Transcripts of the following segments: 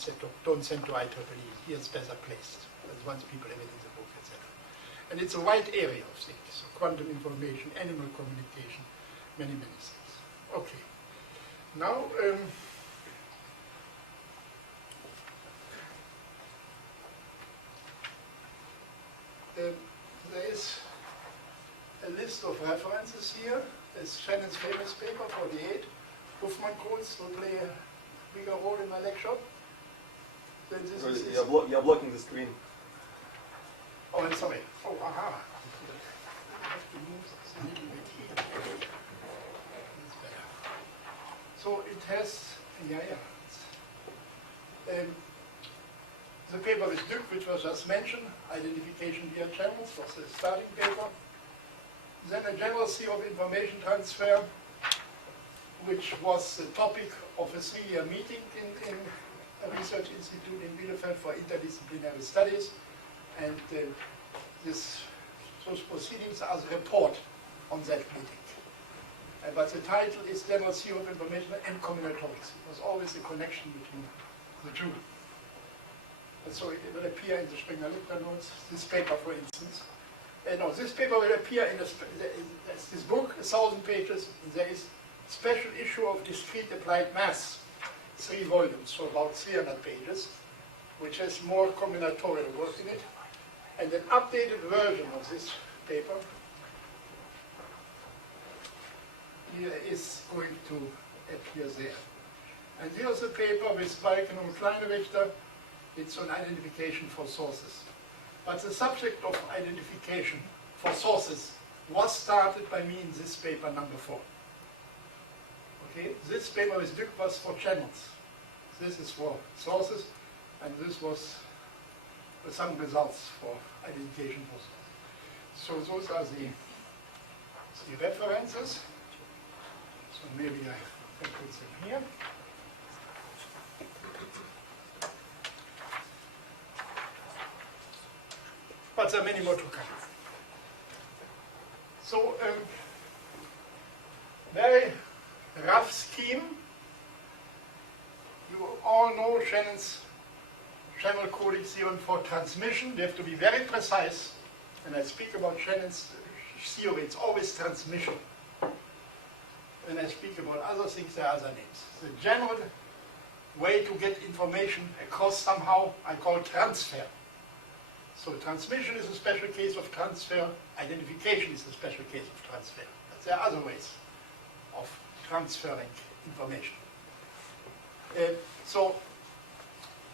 said, don't send to IEEE, here's better placed. That's once people have it in the book, etc. And it's a wide area of things. So quantum information, animal communication, many, many things. Okay. Now, there is a list of references here. There's Shannon's famous paper, 48. Huffman codes will play a bigger role in my lecture. Then this is you're blocking the screen. Oh, I'm sorry. Oh, aha. I have to move this a little bit here. That's better. So it has, the paper with Duc, which was just mentioned, identification via channels, was the starting paper. Then a general theory of information transfer, which was the topic of a 3-year meeting in a research institute in Bielefeld for interdisciplinary studies. And those proceedings are the report on that meeting. But the title is General Theory of Information and Combinatorics. It was always a connection between the two. And so it will appear in the Springer Lichter notes, this paper for instance. No, this paper will appear in this book, 1,000 pages. There is a special issue of discrete applied maths, 3 volumes, so about 300 pages, which has more combinatorial work in it. And an updated version of this paper here is going to appear there. And here's a paper with Balken and Kleinrichter. It's on identification for sources. But the subject of identification for sources was started by me in this paper number 4. Okay, this paper with Duc was for channels. This is for sources, and this was some results for identification for sources. So those are the references. So maybe I can put them here. But there are many more to come. So, very rough scheme. You all know Shannon's channel coding theorem for transmission. We have to be very precise. When I speak about Shannon's theory, it's always transmission. When I speak about other things, there are other names. The general way to get information across somehow, I call transfer. So transmission is a special case of transfer, identification is a special case of transfer. But there are other ways of transferring information. So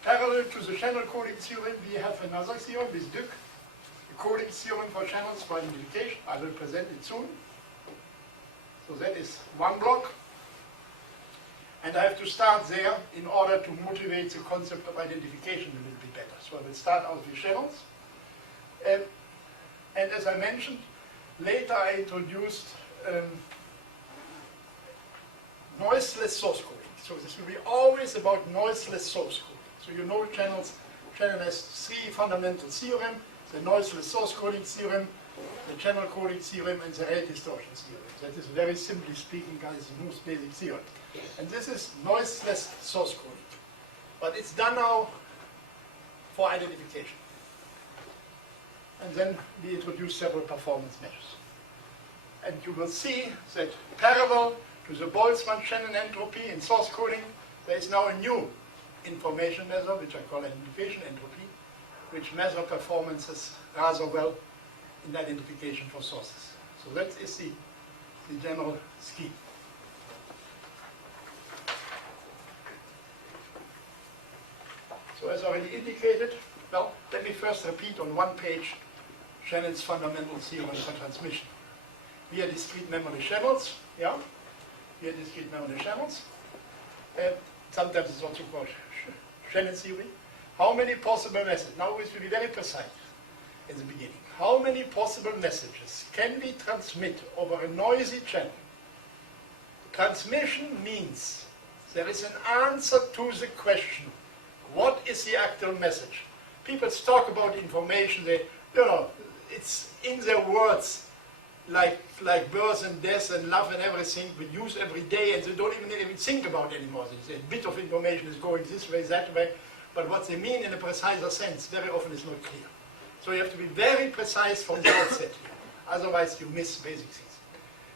parallel to the channel coding theorem, we have another theorem with Duc, the coding theorem for channels for identification. I will present it soon. So that is one block. And I have to start there in order to motivate the concept of identification a little bit better. So I will start out with channels. And as I mentioned, later I introduced noiseless source coding. So this will be always about noiseless source coding. So you know channels. Shannon has 3 fundamental theorems: the noiseless source coding theorem, the channel coding theorem, and the rate distortion theorem. That is, very simply speaking, guys, the most basic theorem. And this is noiseless source coding. But it's done now for identification. And then we introduce several performance measures. And you will see that parallel to the Boltzmann-Shannon entropy in source coding, there is now a new information measure, which I call identification entropy, which measure performances rather well in identification for sources. So that is the general scheme. So as already indicated, well, let me first repeat on one page Shannon's fundamental theorem for transmission. We are discrete memory channels, yeah? We are discrete memory channels. Sometimes it's also called Shannon theory. How many possible messages? Now we will be very precise in the beginning. How many possible messages can we transmit over a noisy channel? Transmission means there is an answer to the question, what is the actual message? People talk about information, they, it's in their words, like birth and death and love and everything we use every day, and they don't even think about it anymore. They say a bit of information is going this way, that way. but what they mean in a preciser sense very often is not clear. So you have to be very precise from the outset here. Otherwise you miss basic things.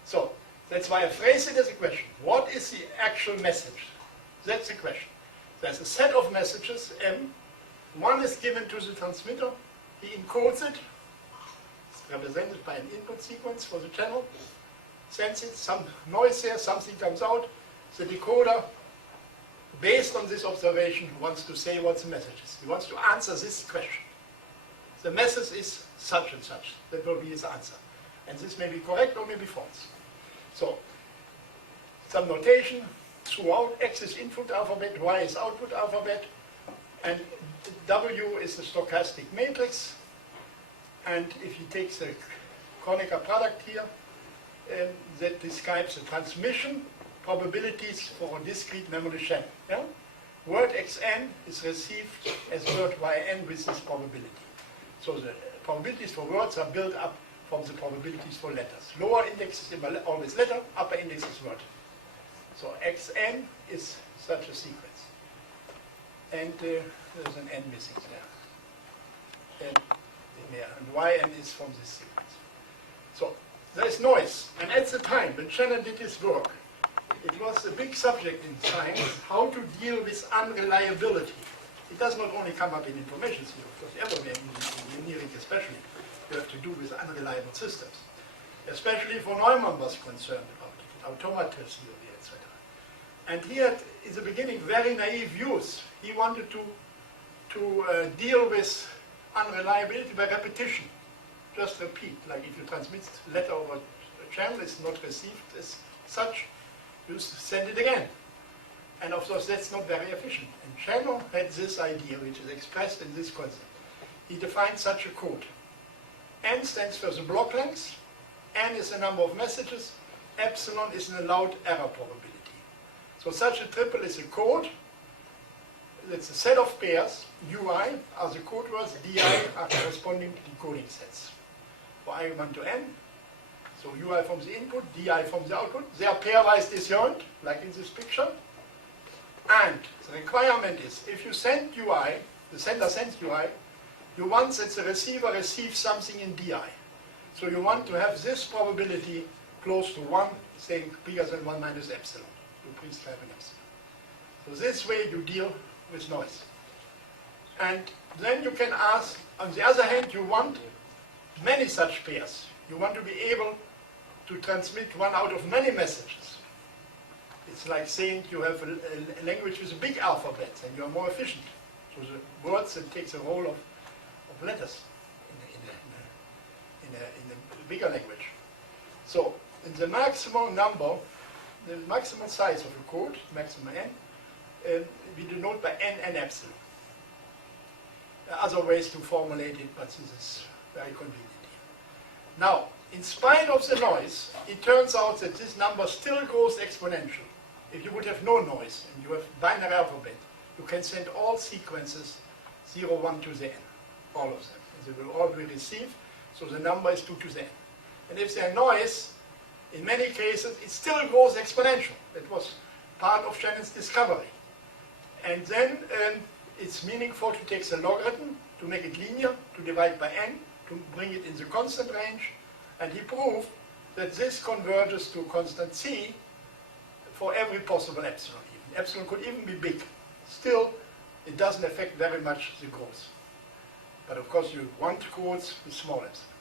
So that's why I phrase it as a question. What is the actual message? That's the question. There's a set of messages, M. One is given to the transmitter. He encodes it. It's represented by an input sequence for the channel. Sends it, some noise here, something comes out. The decoder, based on this observation, wants to say what the message is. He wants to answer this question. The message is such and such. That will be his answer. And this may be correct or may be false. So, some notation throughout. X is input alphabet, Y is output alphabet, and W is the stochastic matrix. And if you take the Kronecker product here, that describes the transmission probabilities for a discrete memory channel. Yeah? Word xn is received as word yn with this probability. So the probabilities for words are built up from the probabilities for letters. Lower index is always letter, upper index is word. So xn is such a sequence. And there's an n missing there. And yn is from this sequence. So there is noise. And at the time when Shannon did his work, it was a big subject in science, how to deal with unreliability. It does not only come up in information theory, of course, everywhere in engineering especially, you have to do with unreliable systems. Especially for Neumann was concerned about it, automata theory, etc. And he had, in the beginning, very naive views. He wanted to deal with unreliability by repetition. Just repeat, like if you transmit a letter over a channel, it's not received as such, you send it again. And of course that's not very efficient. And Shannon had this idea, which is expressed in this concept. He defined such a code. N stands for the block length, N is the number of messages, epsilon is an allowed error probability. So such a triple is a code. It's a set of pairs. UI are the code words, DI are corresponding decoding sets. For I1 to N, so UI from the input, DI from the output. They are pairwise disjoint, like in this picture. And the requirement is, if you send UI, the sender sends UI, you want that the receiver receives something in DI. So you want to have this probability close to 1, saying bigger than 1 minus epsilon. You prescribe an epsilon. So this way you deal with noise. And then you can ask, on the other hand, you want many such pairs. You want to be able to transmit one out of many messages. It's like saying you have a language with a big alphabet and you are more efficient. So the words that takes the role of letters in a bigger language. So in the maximum number, the maximum size of a code, maximum n, we denote by n and epsilon. There are other ways to formulate it, but this is very convenient here. Now, in spite of the noise, it turns out that this number still grows exponential. If you would have no noise and you have binary alphabet, you can send all sequences 0, 1 to the n, all of them. And they will all be received, so the number is 2 to the n. And if there is noise, in many cases, it still grows exponential. That was part of Shannon's discovery. And then it's meaningful to take the logarithm, to make it linear, to divide by n, to bring it in the constant range. And he proved that this converges to constant c for every possible epsilon even. Epsilon could even be big. Still, it doesn't affect very much the growth. But of course you want growth with small epsilon.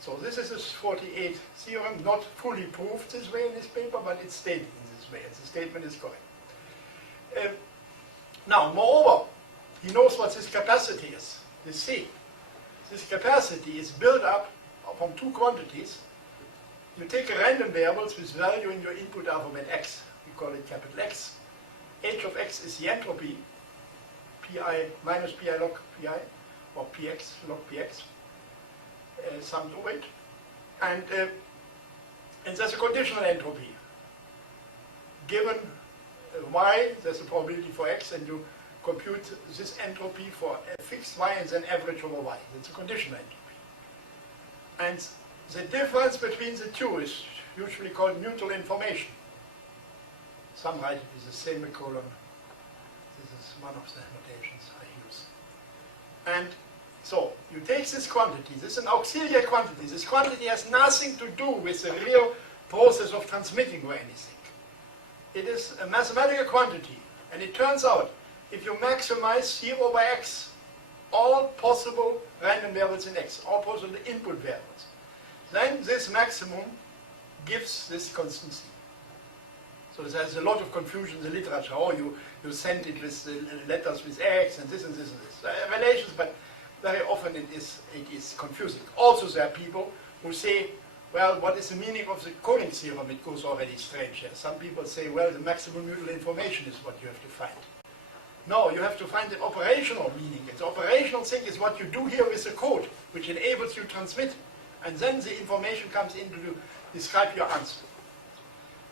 So this is a 48 theorem, not fully proved this way in this paper, but it's stated in this way, and the statement is correct. Now, moreover, he knows what this capacity is, this C. This capacity is built up from two quantities. You take a random variable with value in your input alphabet x. We call it capital X. H of x is the entropy, pi minus pi log pi, or px log px, sum to it. And there's a conditional entropy. Given y, there's a probability for x, and you compute this entropy for a fixed y and then average over y. That's a conditional entropy. And the difference between the two is usually called neutral information. Some write it with a semicolon. This is one of the notations I use. And so you take this quantity, this is an auxiliary quantity. This quantity has nothing to do with the real process of transmitting or anything. It is a mathematical quantity, and it turns out if you maximize 0 by x, all possible random variables in x, all possible input variables, then this maximum gives this constancy. So there's a lot of confusion in the literature. Oh, you send it with letters with x and this and this and this. Relations, but very often it is confusing. Also there are people who say, well, what is the meaning of the coding theorem? It goes already strange here. Some people say, well, the maximum mutual information is what you have to find. No, you have to find an operational meaning. And the operational thing is what you do here with the code, which enables you to transmit. And then the information comes in to describe your answer.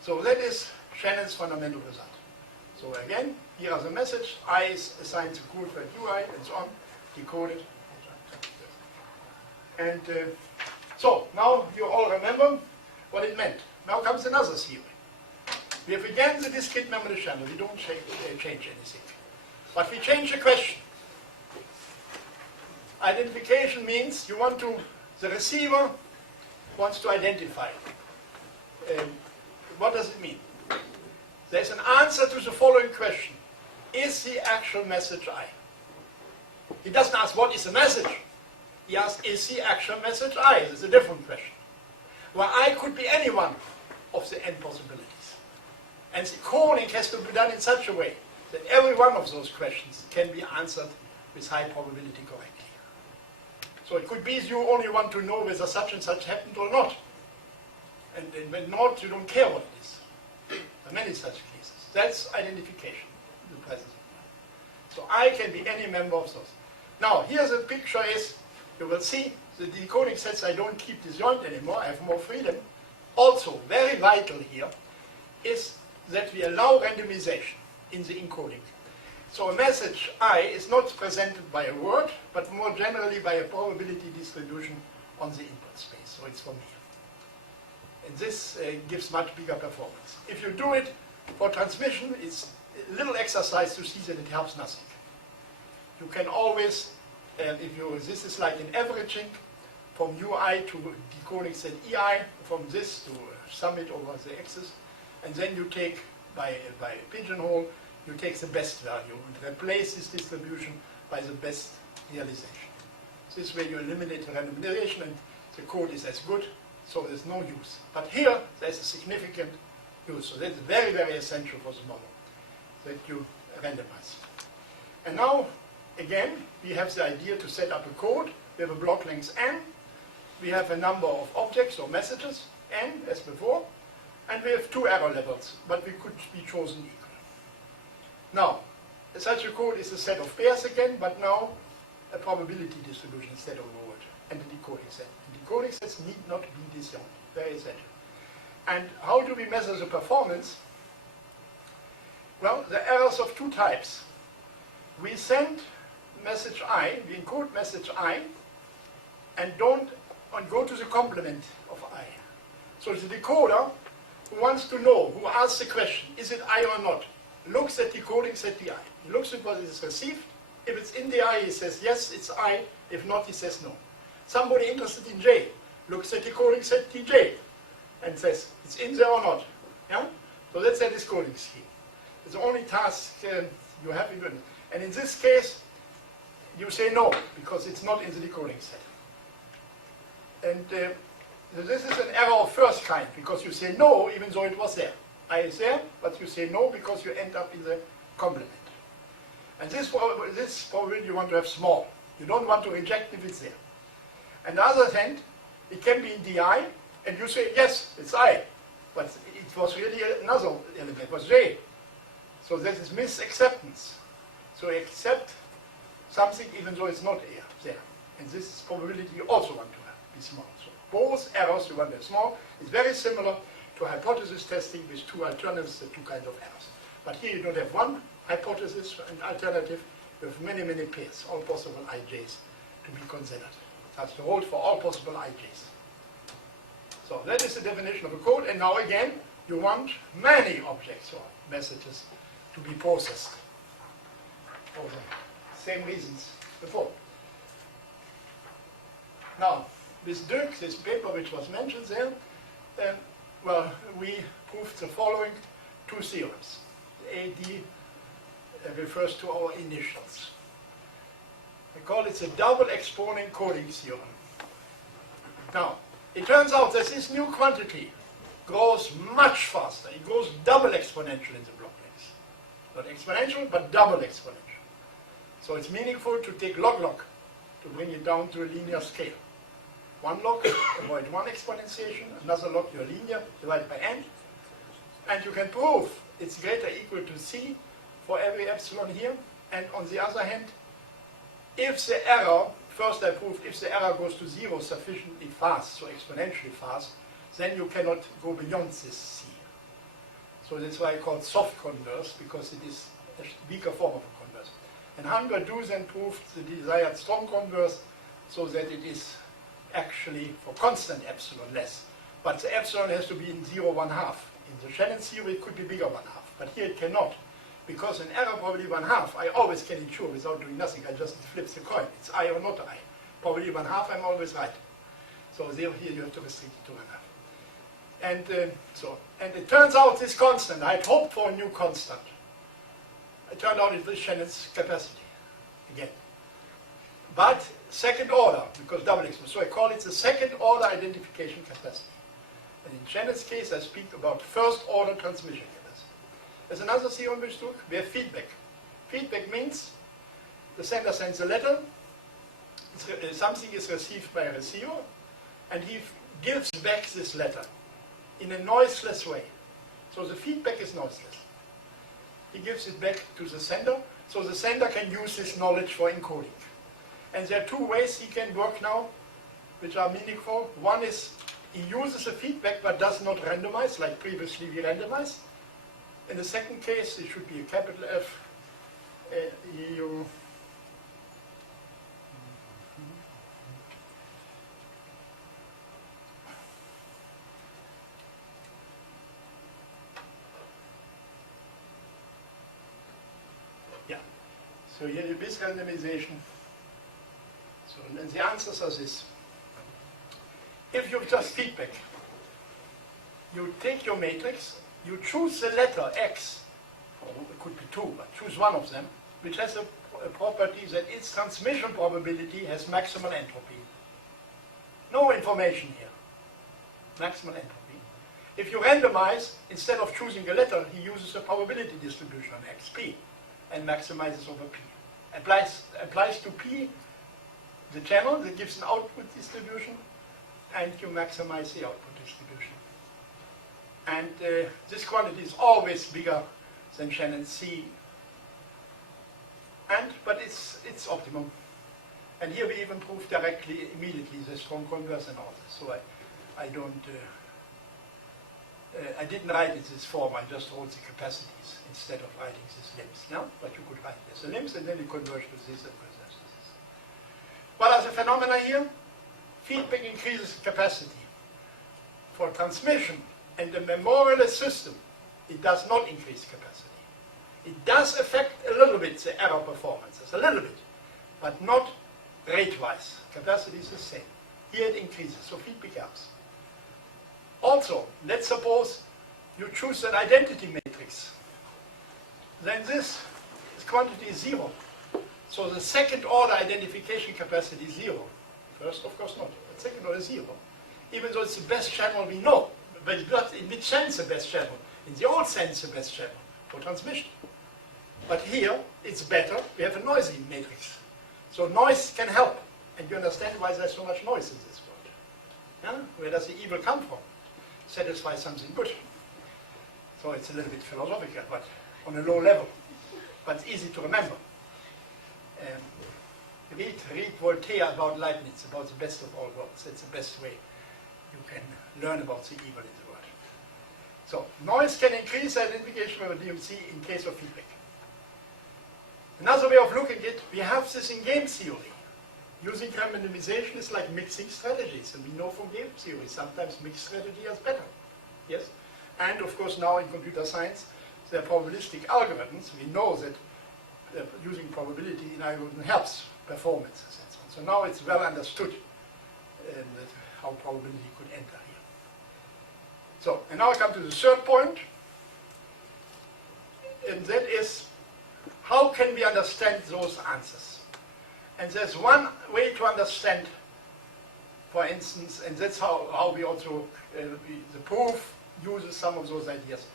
So that is Shannon's fundamental result. So again, here is the message. I is assigned the code for UI and so on, decoded. And so now you all remember what it meant. Now comes another theory. We have again the discrete memory channel. We don't change anything. But we change the question. Identification means you want to, the receiver wants to identify. What does it mean? There's an answer to the following question. Is the actual message I? He doesn't ask what is the message. He asks, is the actual message I? It's a different question. Well, I could be any one of the n possibilities. And the coding has to be done in such a way that every one of those questions can be answered with high probability correctly. So it could be you only want to know whether such and such happened or not. And when not, you don't care what it is. There are many such cases. That's identification, the presence of mind. So I can be any member of those. Now, here the picture is, you will see, the decoding says I don't keep disjoint anymore, I have more freedom. Also, very vital here is that we allow randomization in the encoding. So a message I is not presented by a word, but more generally by a probability distribution on the input space. So it's from here. And this gives much bigger performance. If you do it for transmission, it's a little exercise to see that it helps nothing. You can always, this is like an averaging from UI to decoding set EI, from this to sum it over the axis, and then you take, by pigeonhole, you take the best value and replace this distribution by the best realization. This way you eliminate the randomization and the code is as good, so there's no use. But here, there's a significant use. So that's very, very essential for the model, that you randomize. And now, again, we have the idea to set up a code. We have a block length n. We have a number of objects or messages, n, as before. And we have two error levels, but we could be chosen equal. Now, such a code is a set of pairs again, but now a probability distribution instead of a word, and a decoding set. The decoding sets need not be disjoint, very essential. And how do we measure the performance? Well, the errors of two types. We send message I, we encode message I, and go to the complement of I. So the decoder who wants to know, who asks the question, is it I or not, looks at decoding set the I. He looks at what is received. If it's in the I, he says, yes, it's I. If not, he says no. Somebody interested in J looks at decoding set TJ and says, it's in there or not. Yeah? So that's a decoding scheme. It's the only task you have even. And in this case, you say no, because it's not in the decoding set. And this is an error of first kind, because you say no, even though it was there. I is there, but you say no because you end up in the complement. And this probability you want to have small. You don't want to reject if it's there. And the other hand, it can be in DI, and you say, yes, it's I. But it was really another element, it was J. So this is misacceptance. So you accept something even though it's not there. And this probability you also want to have, be small. So both errors you want to have small. It's very similar to hypothesis testing with two alternatives, the two kinds of errors. But here you don't have one hypothesis and alternative, you have many, many pairs, all possible IJs to be considered. That's the hold for all possible IJs. So that is the definition of a code, and now again, you want many objects or messages to be processed. for the same reasons before. Now, with Dirk, this paper which was mentioned there, well, we proved the following two theorems. AD refers to our initials. I call it the double exponent coding theorem. Now, it turns out that this new quantity grows much faster. It grows double exponential in the block length. Not exponential, but double exponential. So it's meaningful to take log to bring it down to a linear scale. One log, avoid one exponentiation, another log, your linear, divided by n. And you can prove it's greater or equal to c for every epsilon here. And on the other hand, if the error, first I proved if the error goes to 0 sufficiently fast, so exponentially fast, then you cannot go beyond this c. So that's why I call it soft converse, because it is a weaker form of a converse. And Hanber then proved the desired strong converse, so that it is actually for constant epsilon less. But the epsilon has to be in 0, 1/2. In the Shannon theory it could be bigger 1/2, but here it cannot. Because an error probably 1/2, I always can ensure without doing nothing, I just flip the coin. It's I or not I. Probably 1/2, I'm always right. So there, here you have to restrict it to 1/2. And it turns out this constant, I had hoped for a new constant. It turned out it was Shannon's capacity, again. But second order, because double exponent. So I call it the second order identification capacity. And in Shannon's case, I speak about first order transmission capacity. There's another theorem which took, we have feedback. Feedback means the sender sends a letter, something is received by a receiver, and he gives back this letter in a noiseless way. So the feedback is noiseless. He gives it back to the sender, so the sender can use this knowledge for encoding. And there are two ways he can work now, which are meaningful. One is he uses a feedback but does not randomize, like previously we randomized. In the second case, it should be a capital F. So here the bis randomization. So and the answers are this. If you just feedback, you take your matrix, you choose the letter X, or it could be 2, but choose one of them, which has a property that its transmission probability has maximal entropy. No information here. Maximal entropy. If you randomize, instead of choosing a letter, he uses a probability distribution on X, P, and maximizes over P. Applies to P the channel that gives an output distribution, and you maximize the output distribution. And this quantity is always bigger than Shannon C, but it's optimum. And here we even prove directly, immediately, the strong converse and all this. So I didn't write it in this form, I just wrote the capacities instead of writing these limbs. No? But you could write this, the limbs, and then you converge to this and converge to this. What are the phenomena here? Feedback increases capacity. For transmission and the memorialist system, it does not increase capacity. It does affect a little bit the error performances, a little bit, but not rate-wise. Capacity is the same. Here it increases, so feedback helps. Also, let's suppose you choose an identity matrix. Then this quantity is 0. So the second order identification capacity is 0. First, of course, not. But second order is 0. Even though it's the best channel we know. But it's not in which sense the best channel? In the old sense, the best channel for transmission. But here, it's better. We have a noisy matrix. So noise can help. And you understand why there's so much noise in this world. Yeah? Where does the evil come from? Satisfy something good. So it's a little bit philosophical, but on a low level. But it's easy to remember. Read Voltaire about Leibniz, about the best of all worlds. That's the best way you can learn about the evil in the world. So noise can increase identification of a DMC in case of feedback. Another way of looking at it, we have this in game theory. Using randomization is like mixing strategies, and we know from game theory sometimes mixed strategy is better. Yes? And of course now in computer science, there are probabilistic algorithms. We know that using probability in algorithm helps performance and so on. So now it's well understood that how probability could enter here. So, and now I come to the third point, and that is, how can we understand those answers? And there's one way to understand, for instance, and that's how we also, the proof uses some of those ideas.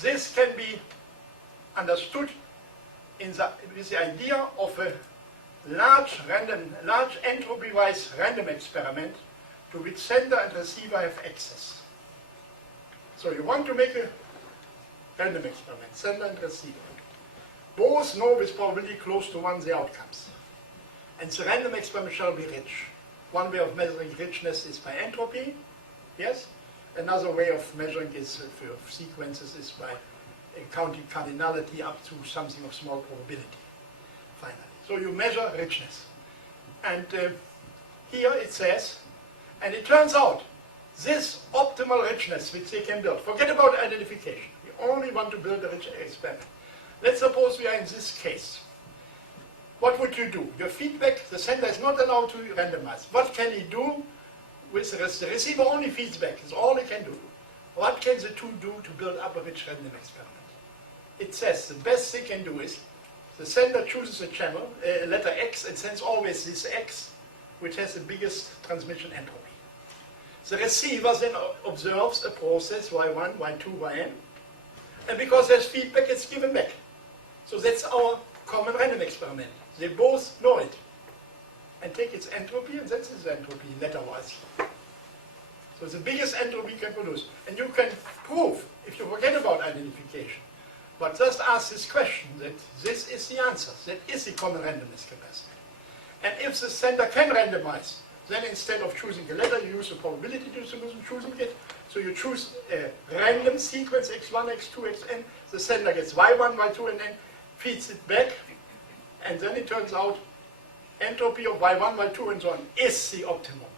This can be understood with the idea of a large entropy-wise random experiment to which sender and receiver have access. So you want to make a random experiment, sender and receiver. Both know with probability close to 1 the outcomes. And the random experiment shall be rich. One way of measuring richness is by entropy, yes? Another way of measuring is for sequences is by counting cardinality up to something of small probability, finally. So you measure richness. And here it says, and it turns out, this optimal richness which they can build, forget about identification, we only want to build a rich experiment. Let's suppose we are in this case. What would you do? Your feedback, the sender is not allowed to randomize. What can he do with the rest? The receiver only feeds back, that's all he can do. What can the two do to build up a rich random experiment? It says the best they can do is the sender chooses a channel, a letter X, and sends always this X, which has the biggest transmission entropy. The receiver then observes a process Y1, Y2, Yn, and because there's feedback, it's given back. So that's our common random experiment. They both know it and take its entropy, and that's its entropy letter-wise. So the biggest entropy you can produce. And you can prove, if you forget about identification, but just ask this question, that this is the answer, that is the common randomness capacity. And if the sender can randomize, then instead of choosing a letter, you use a probability distribution choosing it. So you choose a random sequence, x1, x2, xn. The sender gets y1, y2, and then feeds it back. And then it turns out entropy of y1, y2, and so on is the optimum.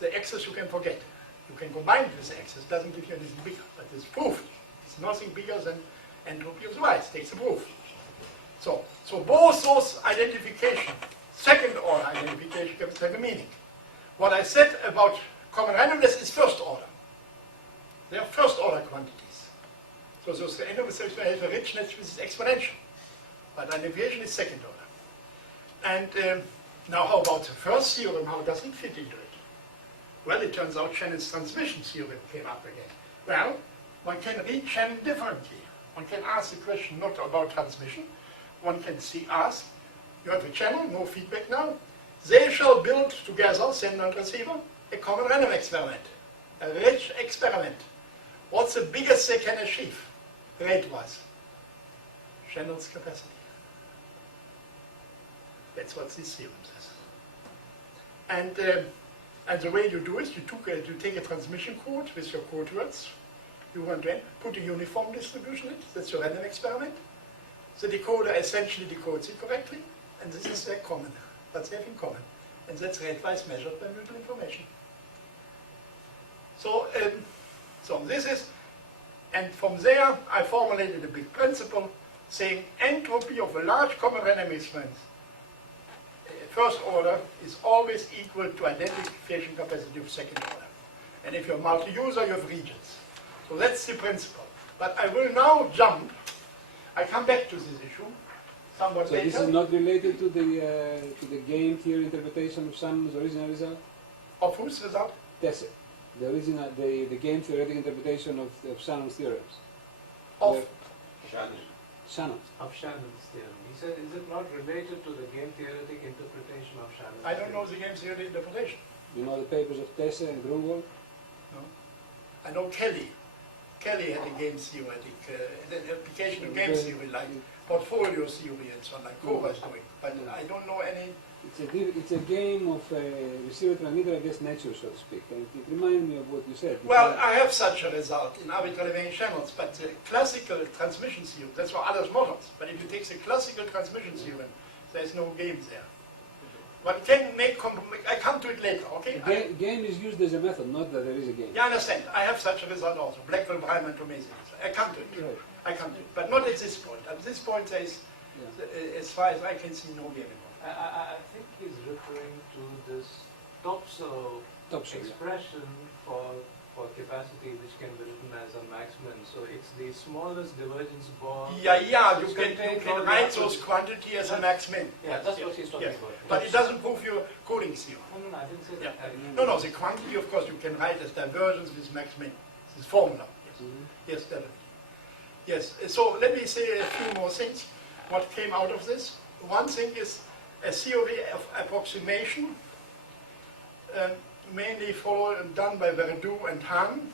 The x's you can forget. You can combine it with the x's. It doesn't give you anything bigger, but it's proof. It's nothing bigger than entropy of the y. It takes the proof. So both those identification, second order identification, have a meaning. What I said about common randomness is first order. They are first order quantities. So those randomness have a richness which is exponential. But identification is second order. And now how about the first theorem? How does it fit into it? Well, it turns out Shannon's transmission theorem came up again. Well, one can read Shannon differently. One can ask the question not about transmission. One can ask, you have a channel, no feedback now. They shall build together, sender and receiver, a common random experiment, a rich experiment. What's the biggest they can achieve, rate-wise? Shannon's capacity. That's what this theorem says. And the way you do is, you take a transmission code with your code words. You want to put a uniform distribution in it. That's your random experiment. The decoder essentially decodes it correctly, and this is their common. That's they have in common. And that's rate-wise measured by mutual information. So this is, and from there I formulated a big principle saying entropy of a large common random experiment, first order, is always equal to identification capacity of second order. And if you're multi-user, you have regions. So that's the principle. But I will now jump. I come back to this issue somewhat later. So this is not related to the game theory interpretation of Shannon's original result? Of whose result? Yes, the original, the game theoretic interpretation of Shannon's theorems. Of Shannon. Of Shannon's theorem. He said, is it not related to the game theoretic interpretation of Shannon's I don't know the game theory interpretation. You know the papers of Tesse and Grunwald? No. I know Kelly. Kelly had a game theoretic, the application of game theory, like portfolio theory and so on, like Kova is doing. But I don't know any. It's a game of receiver transmitter against nature, so to speak. And it reminds me of what you said. Well, I have such a result in arbitrary varying channels, but the classical transmission theorem, that's for others models. But if you take the classical transmission theorem, there's no game there. One can make, I come to it later, okay? Game is used as a method, not that there is a game. Yeah, I understand. I have such a result also. Blackwell, Breimann, Tomasi. I come to it. Right. I come to it. But not at this point. At this point, there is As far as I can see, no variable. I think he's referring to this topso expression for capacity, which can be written as a max-min. So it's the smallest divergence bond. Yeah, you can write those quantity as a max-min. Yeah, that's what he's talking about. But it doesn't prove your coding theorem. No, I didn't say that. No, the quantity, of course, you can write as divergence with max-min. This is formula. Yes, yes, definitely. Yes, so let me say a few more things. What came out of this? One thing is a theory of approximation, mainly done by Verdoux and Hahn.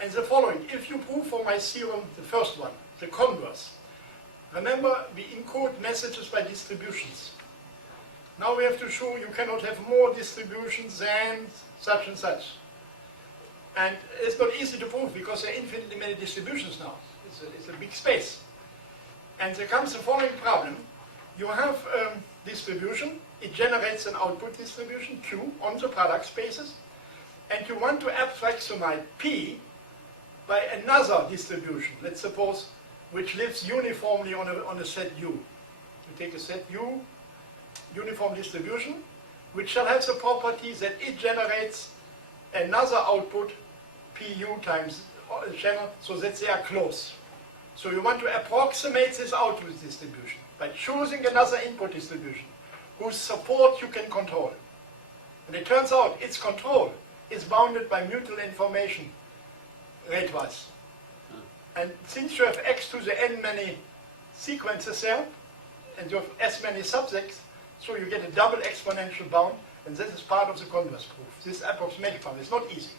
And the following: if you prove for my theorem the first one, the converse, remember we encode messages by distributions. Now we have to show you cannot have more distributions than such and such. And it's not easy to prove because there are infinitely many distributions now. It's a big space. And there comes the following problem. You have distribution, it generates an output distribution, Q, on the product spaces, and you want to approximate P by another distribution, let's suppose, which lives uniformly on a set U. You take a set U, uniform distribution, which shall have the property that it generates another output, PU times channel, so that they are close. So you want to approximate this output distribution by choosing another input distribution whose support you can control. And it turns out its control is bounded by mutual information rate-wise. And since you have x to the n many sequences there, and you have s many subsets, so you get a double exponential bound, and this is part of the converse proof. This approximation problem is not easy.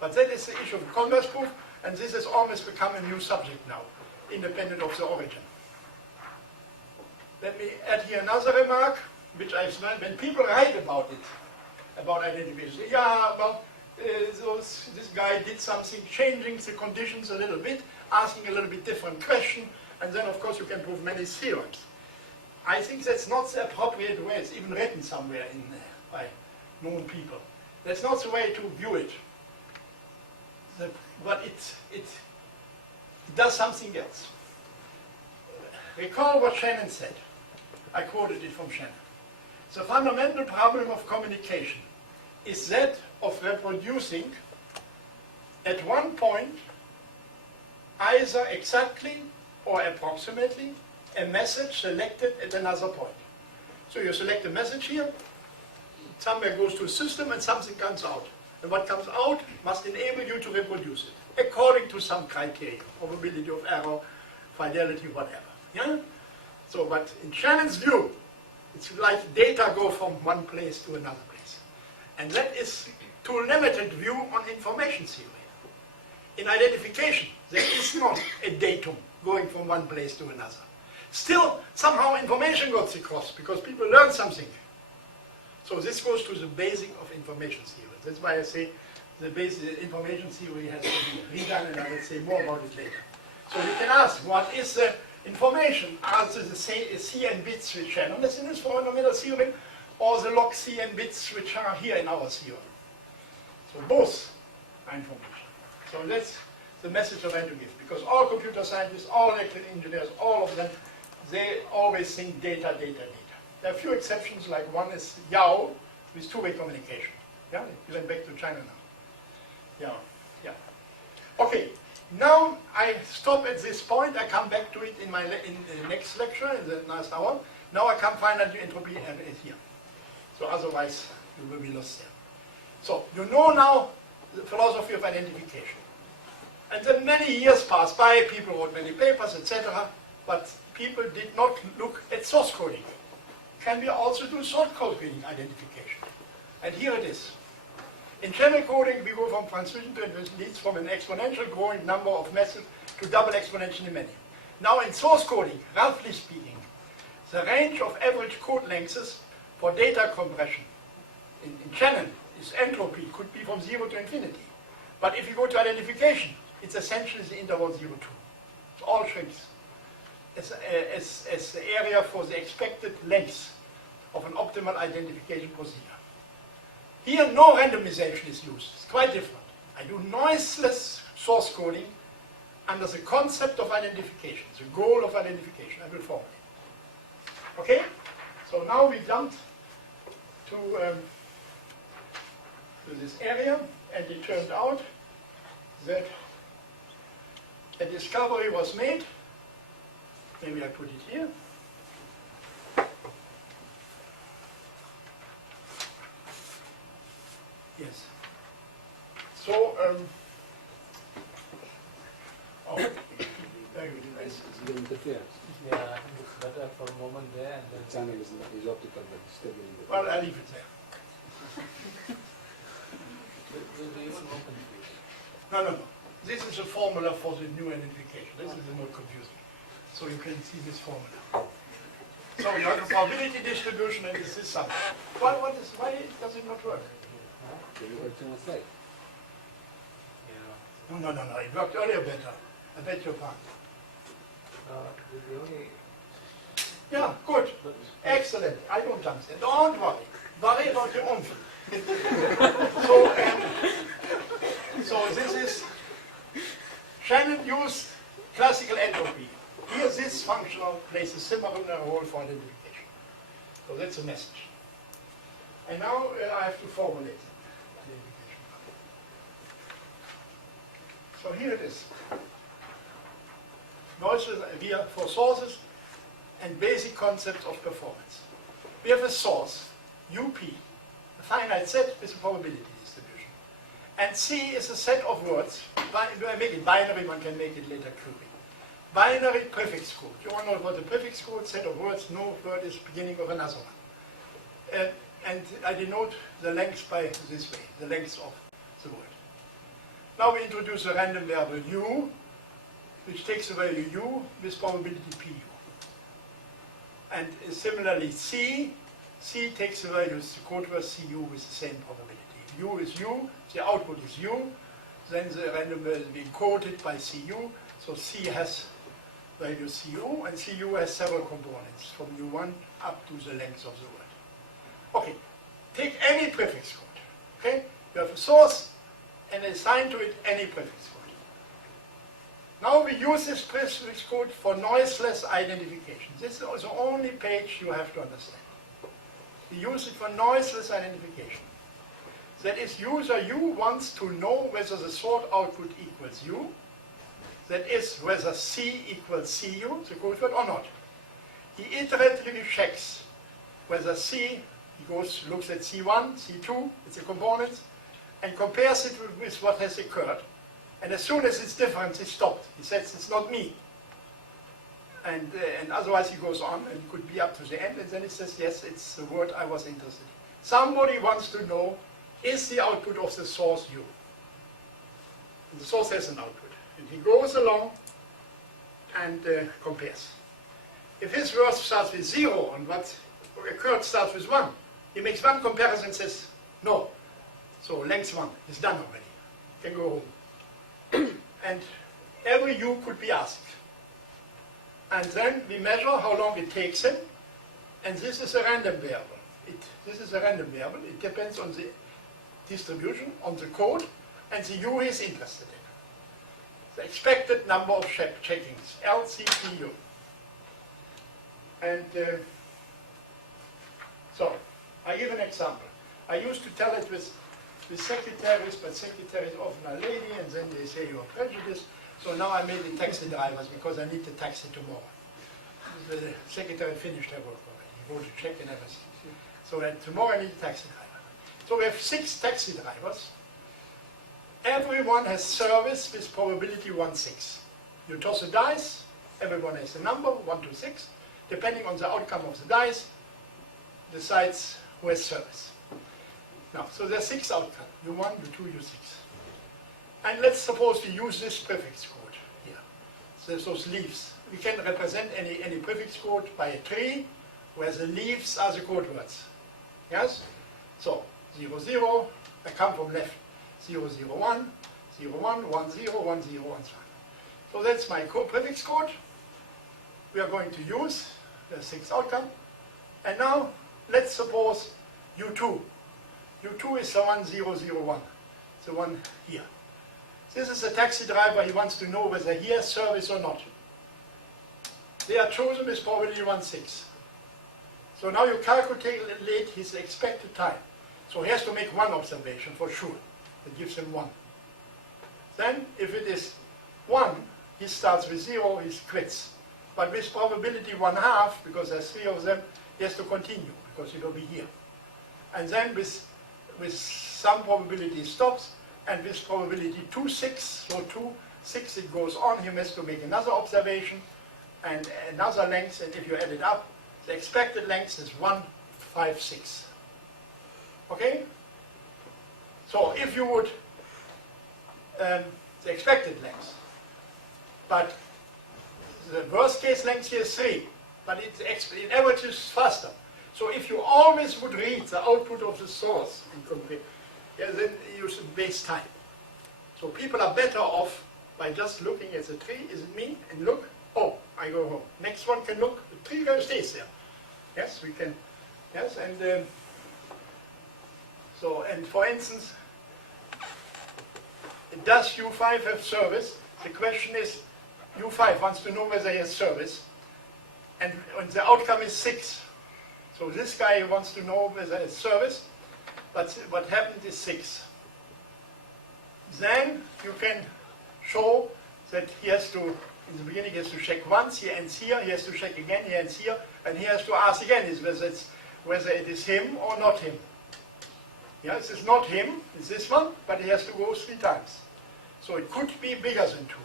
But that is the issue of converse proof, and this has almost become a new subject now, independent of the origin. Let me add here another remark, which I smell when people write about it, about identification. Yeah, well, this guy did something, changing the conditions a little bit, asking a little bit different question, and then of course you can prove many theorems. I think that's not the appropriate way. It's even written somewhere in by known people. That's not the way to view it. But it does something else. Recall what Shannon said. I quoted it from Shannon. The fundamental problem of communication is that of reproducing at one point either exactly or approximately a message selected at another point. So you select a message here, somewhere goes to a system and something comes out. And what comes out must enable you to reproduce it, according to some criteria, probability of error, fidelity, whatever. Yeah? So, but in Shannon's view, it's like data go from one place to another place. And that is to a limited view on information theory. In identification, there is not a datum going from one place to another. Still, somehow information goes across because people learn something. So this goes to the basic of information theory. That's why I say the basic information theory has to be redone, and I will say more about it later. So you can ask, what is the information? Are the Cn bits which are known in this fundamental theorem, or the log Cn bits which are here in our theorem? So both are information. So that's the message I want to give, because all computer scientists, all electrical engineers, all of them, they always think data, data, data. There are a few exceptions, like one is Yao with two-way communication. Yeah, he went back to China now. Yeah, yeah. Okay, now I stop at this point. I come back to it in the next lecture, in the next hour. Now I come finally to entropy and it here. So otherwise, you will be lost there. So you know now the philosophy of identification. And then many years passed by, people wrote many papers, etc. But people did not look at source coding. Can we also do source coding identification? And here it is. In channel coding, we go from transmission to it leads from an exponential growing number of methods to double exponentially many. Now in source coding, roughly speaking, the range of average code lengths for data compression in channel is entropy, could be from 0 to infinity. But if you go to identification, it's essentially the interval 0, 2. It all shrinks as the area for the expected length of an optimal identification procedure. Here, no randomization is used. It's quite different. I do noiseless source coding under the concept of identification, the goal of identification. I will formulate. Okay? So now we jumped to this area, and it turned out that a discovery was made. Maybe I put it here. Yes. So, oh, very good. Nice. It's the interference. Yeah, I think it's better for a moment there and then. The channel is optical, but it's still in the. Well, I'll leave it there. We'll leave it open, please. No, no, no. This is a formula for the new identification. This is not confusing. So you can see this formula. So you have a probability distribution, and this is something. Why does it not work? It works on a side. Yeah. No, no, no, no. It worked earlier better. I bet your pardon. The only. Yeah, good. Excellent. I don't understand. Don't worry. Worry about your own thing. So this is, Shannon used classical entropy. Here this functional plays a similar role for identification. So that's a message. And now I have to formulate identification. So here it is. Noiseless idea for sources and basic concepts of performance. We have a source, UP, a finite set with a probability distribution. And C is a set of words. Do I make it binary? One can make it later cubic. Binary prefix code. You all know about the prefix code, set of words, no word is beginning of another one. And I denote the length by this way, the length of the word. Now we introduce a random variable u, which takes the value u with probability pu. And similarly C takes the values, the code word cu with the same probability. U is u, the output is u, then the random value will be encoded by cu, so C has value cu, and cu has several components, from u1 up to the length of the word. Okay, take any prefix code, okay? You have a source, and assign to it any prefix code. Now we use this prefix code for noiseless identification. This is the only page you have to understand. We use it for noiseless identification. That is, user u wants to know whether the sort output equals u. That is, whether C equals CU, the code word, or not. He iteratively checks whether C, he looks at C1, C2, it's a component, and compares it with what has occurred. And as soon as it's different, he stopped. He says, it's not me. And otherwise he goes on, and it could be up to the end, and then he says, yes, it's the word I was interested in. Somebody wants to know, is the output of the source u? And the source has an output. And he goes along and compares. If his word starts with 0 and what occurred starts with 1, he makes one comparison and says, no. So length 1 is done already. You can go home. And every u could be asked. And then we measure how long it takes him. And this is a random variable. This is a random variable. It depends on the distribution, on the code, and the u he is interested in. The expected number of checkings, LCPU. And so, I give an example. I used to tell it with secretaries, but secretaries often are lady, and then they say you are prejudiced. So now I made the taxi drivers because I need the taxi tomorrow. The secretary finished her work already. He wrote a check and everything. So that tomorrow I need a taxi driver. So we have 6 taxi drivers. Everyone has service with probability 1/6. You toss a dice, everyone has a number, 1 to 6. Depending on the outcome of the dice, decides who has service. Now, so there are 6 outcomes, U1, U2, U6. And let's suppose we use this prefix code here. So those leaves. We can represent any prefix code by a tree where the leaves are the code words. Yes? So, 0, 0, I come from left. 0, 0, 1, 0, 1, 1, 0, 1, 0, 1, 1. So that's my prefix code. We are going to use the 6 outcome. And now, let's suppose U2. U2 is the 1, 0, 0, 1. The one here. This is a taxi driver. He wants to know whether he has service or not. They are chosen with probability 1/6. So now you calculate his expected time. So he has to make one observation for sure. That gives him 1. Then, if it is 1, he starts with 0, he quits. But with probability 1/2, because there's 3 of them, he has to continue, because he will be here. And then with some probability he stops, and with probability 2, 6, so 2, 6 it goes on, he has to make another observation, and another length, and if you add it up, the expected length is 1, 5, 6. Okay? So if you would, the expected length, but the worst case length here is 3, but it averages faster. So if you always would read the output of the source and compare, then you should waste time. So people are better off by just looking at the tree, is it me? And look, oh, I go home. Next one can look, the tree stays there. Yes, we can, yes, and so, and for instance, does U5 have service? The question is, U5 wants to know whether he has service, and the outcome is 6. So this guy wants to know whether he has service, but what happened is 6. Then you can show that he has to, in the beginning he has to check once, he ends here, he has to check again, he ends here, and he has to ask again whether it is him or not him. Yes, it's not him, it's this one, but he has to go 3 times. So it could be bigger than 2.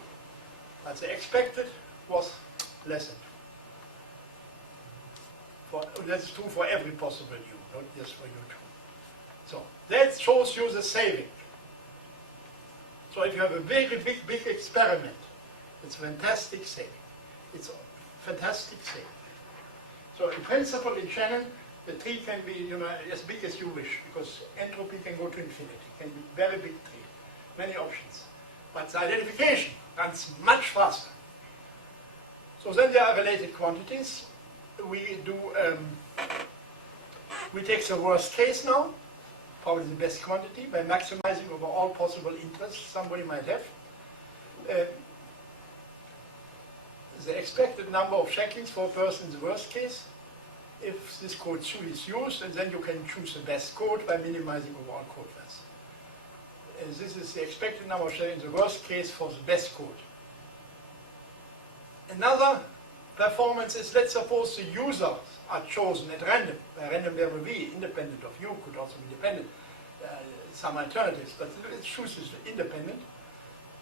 But the expected was less than 2. That's true for every possible U, not just for U2. So that shows you the saving. So if you have a very big experiment, it's fantastic saving. It's a fantastic saving. So in principle, in Shannon, the tree can be, as big as you wish, because entropy can go to infinity. It can be very big tree, many options. But the identification runs much faster. So then there are related quantities. We take the worst case now, probably the best quantity, by maximizing over all possible interests somebody might have. The expected number of checkings for a person in the worst case, if this code 2 is used, and then you can choose the best code by minimizing overall code length. This is the expected number of checkings in the worst case for the best code. Another performance is, let's suppose the users are chosen at random. By random there will be independent of you, could also be dependent, some alternatives, but it chooses independent.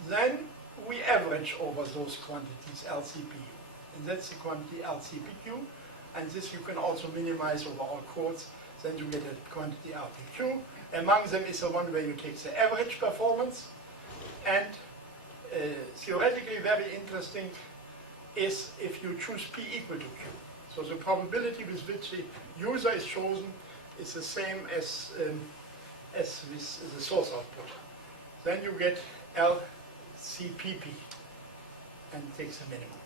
Then we average over those quantities LCPU. And that's the quantity LCPQ. And this you can also minimize over all codes. Then you get a quantity RPQ. Among them is the one where you take the average performance. And theoretically very interesting is if you choose P equal to Q. So the probability with which the user is chosen is the same as with the source output. Then you get LCPP and takes the minimum,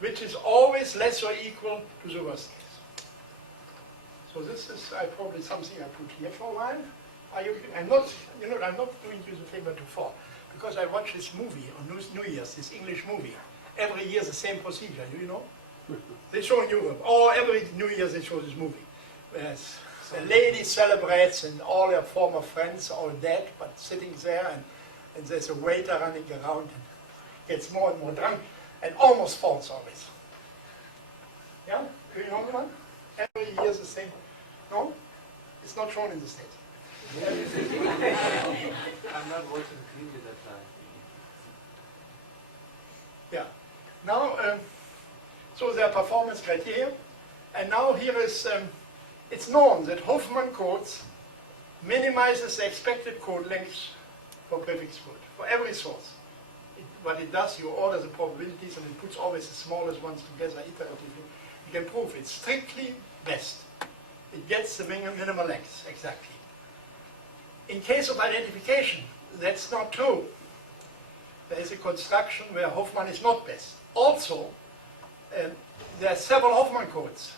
which is always less or equal to the worst case. So this is probably something I put here for a while. I'm not doing you the favor to fall, because I watch this movie on New Year's, this English movie. Every year the same procedure, do you know? They show in Europe, every New Year they show this movie. Yes. The lady celebrates and all her former friends are all dead, but sitting there, and there's a waiter running around and gets more and more drunk and almost falls always. Yeah? Do you know the one? Every year the same. No? It's not shown in the States. I'm not watching TV that time. Yeah. Now, so there are performance criteria, and now here is, it's known that Hoffman codes minimizes the expected code length for prefix code, for every source. What it does, you order the probabilities and it puts always the smallest ones together iteratively. You can prove it's strictly best. It gets the minimal length, exactly. In case of identification, that's not true. There is a construction where Hoffman is not best. Also, there are several Hoffman codes.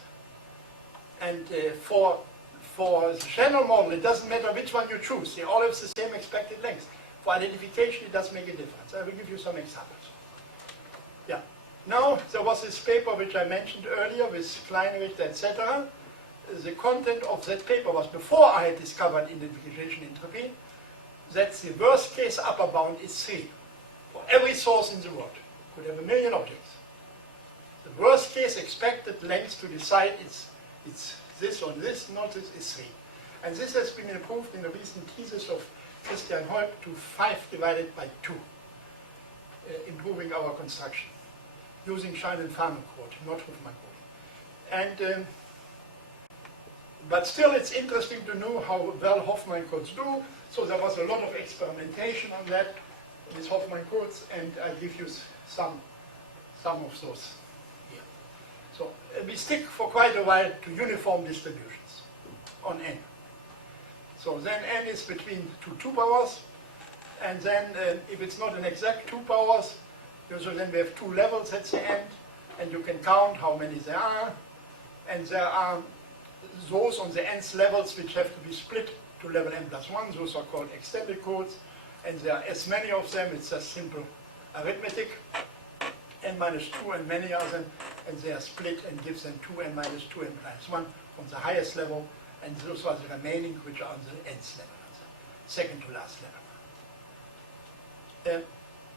And for the Shannon model, it doesn't matter which one you choose. They all have the same expected length. For identification, it does make a difference. I will give you some examples. Yeah. Now, there was this paper which I mentioned earlier with Kleinrichter, etc. The content of that paper was before I had discovered identification entropy, that the worst case upper bound is 3 for every source in the world. Could have 1 million objects. The worst case expected length to decide it's this or this, not this, is 3. And this has been improved in a recent thesis of Christian Holp to 5 divided by 2, improving our construction, using Shannon Farmer code, not Hofmann code. And but still it's interesting to know how well Hofmann codes do. So there was a lot of experimentation on that with Hofmann codes, and I give you some of those here. So we stick for quite a while to uniform distributions on n. So then n is between 2 powers, and then if it's not an exact 2 powers, so then we have 2 levels at the end, and you can count how many there are, and there are those on the nth levels which have to be split to level n+1, those are called extended codes, and there are as many of them, it's just simple arithmetic, n-2 and many of them, and they are split and gives them 2n minus 2n times 1 from the highest level, and those are the remaining which are on the nth level, the second to last level.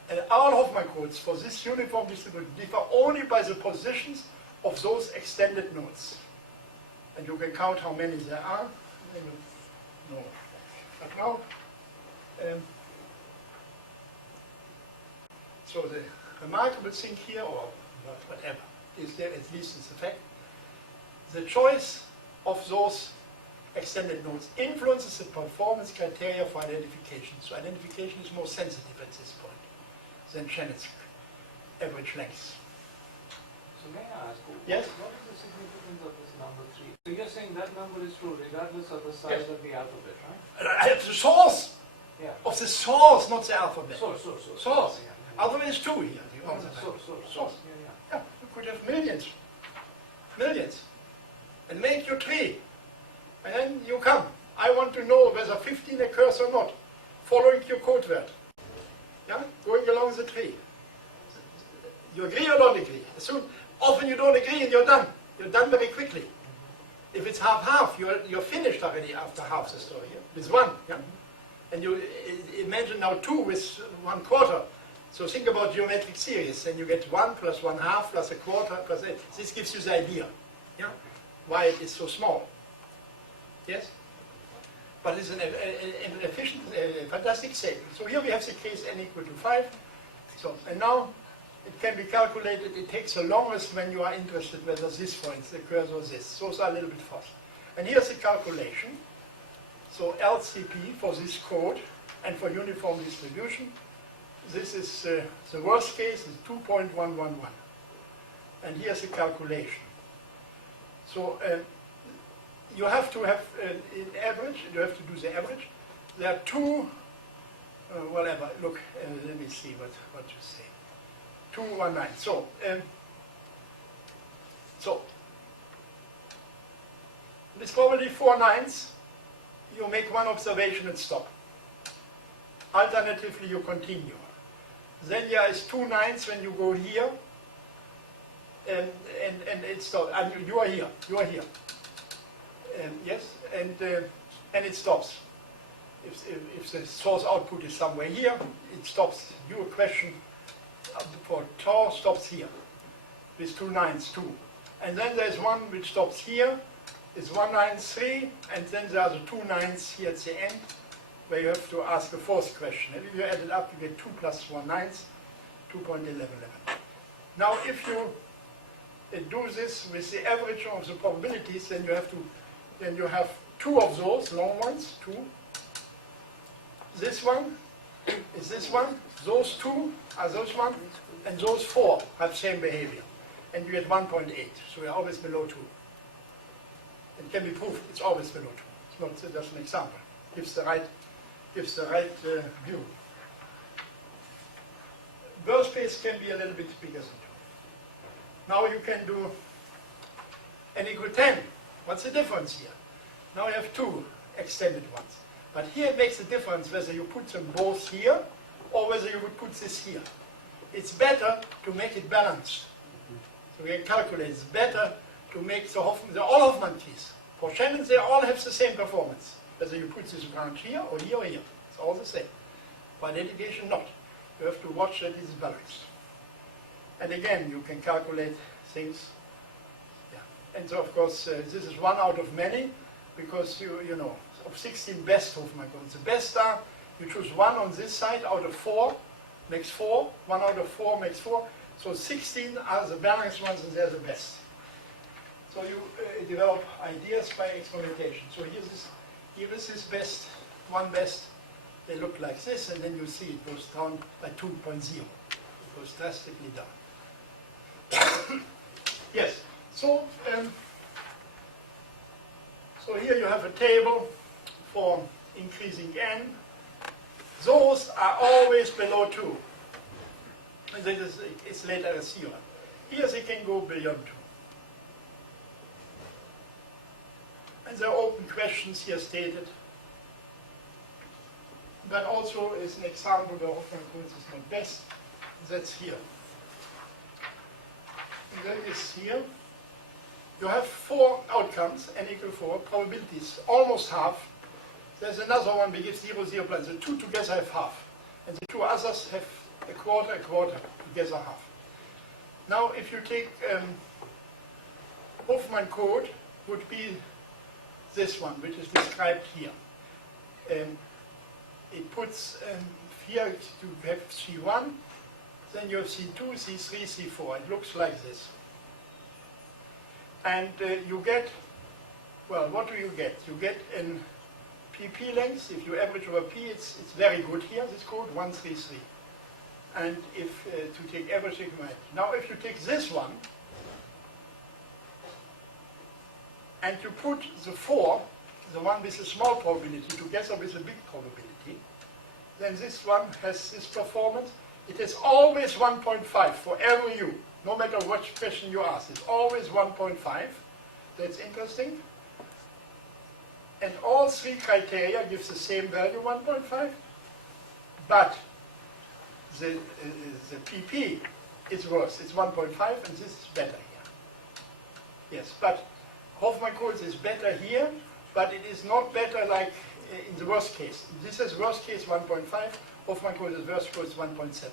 And our Hofmann codes for this uniform distribution differ only by the positions of those extended nodes. And you can count how many there are. No. But now, so the remarkable thing here, or whatever, is there at least is the fact, the choice of those extended nodes influences the performance criteria for identification. So identification is more sensitive at this point than Shannon's average length. So may I ask, yes? What is the significance of this number 3? So you're saying that number is true regardless of the size of the alphabet, right? The source of the source, not the alphabet. Source. Yeah. Alphabet is 2 here. Source. Yeah, you could have millions. And make your tree. And then you come. I want to know whether 15 occurs or not, following your code word. Yeah, going along the tree. You agree or don't agree? Often you don't agree and you're done. You're done very quickly. If it's half-half, you're finished already after half the story. Yeah? With 1. Yeah? And you imagine now 2 with 1/4. So think about geometric series. Then you get 1 plus 1/2 plus 1/4 plus 8. This gives you the idea. Yeah? Why it is so small. Yes? But it's an efficient, fantastic saving. So here we have the case n equal to 5. So, and now it can be calculated. It takes the longest when you are interested whether this, for instance, occurs or this. Those are a little bit faster. And here's the calculation. So LCP for this code and for uniform distribution. This is the worst case is 2.111. And here's the calculation. So you have to have in average, you have to do the average. There are 2, whatever, look, let me see what you say. 219. So with probably 4 nines, you make 1 observation and stop. Alternatively, you continue. Then there is 2 nines when you go here, and it stops. And you are here. Yes, and it stops. If the source output is somewhere here, it stops. Your question for tau stops here with 2 nines, 2. And then there's one which stops here, is 193, and then there are the 2 nines here at the end, where you have to ask the 4th question. And if you add it up, you get 2 plus 1 nines, 2.1111. Now, if you do this with the average of the probabilities, then you have 2 of those long ones, 2. This one is this one. Those 2 are those 1, and those 4 have same behavior, and you get 1.8. So you're always below 2. It can be proved. It's always below 2. It's not just an example. Gives the right view. Worst case can be a little bit bigger than 2. Now you can do n equal 10. What's the difference here? Now you have 2 extended ones. But here it makes a difference whether you put them both here or whether you would put this here. It's better to make it balanced So we can calculate. It's better to make the all Hoffman keys. For Shannon, they all have the same performance. Whether you put this branch here or here or here. It's all the same. By dedication, not. You have to watch that it is balanced. And again, you can calculate things. Yeah. And so, of course, this is one out of many, because you know, of 16 best Hofmann codes. The best are, you choose one on this side out of 4, makes 4. 1 out of 4 makes 4. So 16 are the balanced ones, and they're the best. So you develop ideas by experimentation. So here is this best, one best. They look like this, and then you see it goes down by 2.0. It goes drastically down. Yes. So so here you have a table for increasing n. Those are always below 2. And it's later a theorem. Here they can go beyond 2. And there are open questions here stated. But also is an example where Hofmann codes is not best. That's here. And that is here. You have 4 outcomes, n equal 4, probabilities, almost half. There's another one, we give 0, 0 plus. The 2 together have half. And the 2 others have a quarter, together half. Now, if you take Hofmann code, would be this one, which is described here. It puts here to have C1, then you have C2, C3, C4. It looks like this. And you get, well, what do you get? You get in PP length. If you average over P, it's very good here, this code, 133. And if to take average, now if you take this one, and you put the 4, the one with a small probability, together with a big probability, then this one has this performance. It is always 1.5 for every U, no matter what question you ask. It's always 1.5. That's interesting. And all 3 criteria give the same value, 1.5. But the PP is worse. It's 1.5, and this is better here. Yes, but Hofmann codes is better here, but it is not better like in the worst case. This is worst case 1.5. Hofmann code is worst case 1.7.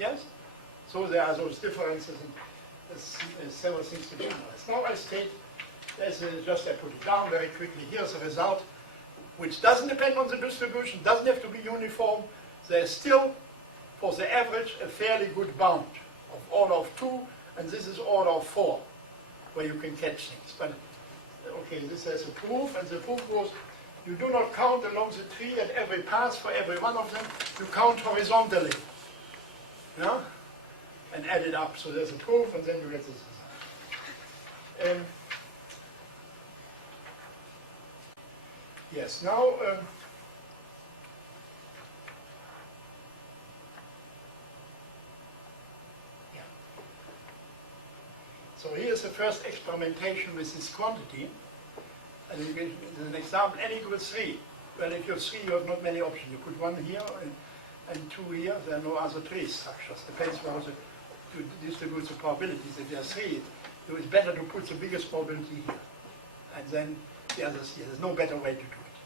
Yes? So there are those differences, and several things to be analyzed. Now I state, just I put it down very quickly. Here's the result, which doesn't depend on the distribution, doesn't have to be uniform. There's still, for the average, a fairly good bound of order of 2, and this is order of 4, where you can catch things. But okay, this has a proof, and the proof was you do not count along the tree at every pass for every one of them. You count horizontally, yeah, and add it up. So there's a proof, and then you get this result. Yes. Now. So here's the first experimentation with this quantity. And you get an example, n equals 3. Well, if you have 3, you have not many options. You put 1 here and 2 here. There are no other trace structures. Depends how you distribute the probabilities. If there are 3, it's better to put the biggest probability here. And then the others here. There's no better way to do it.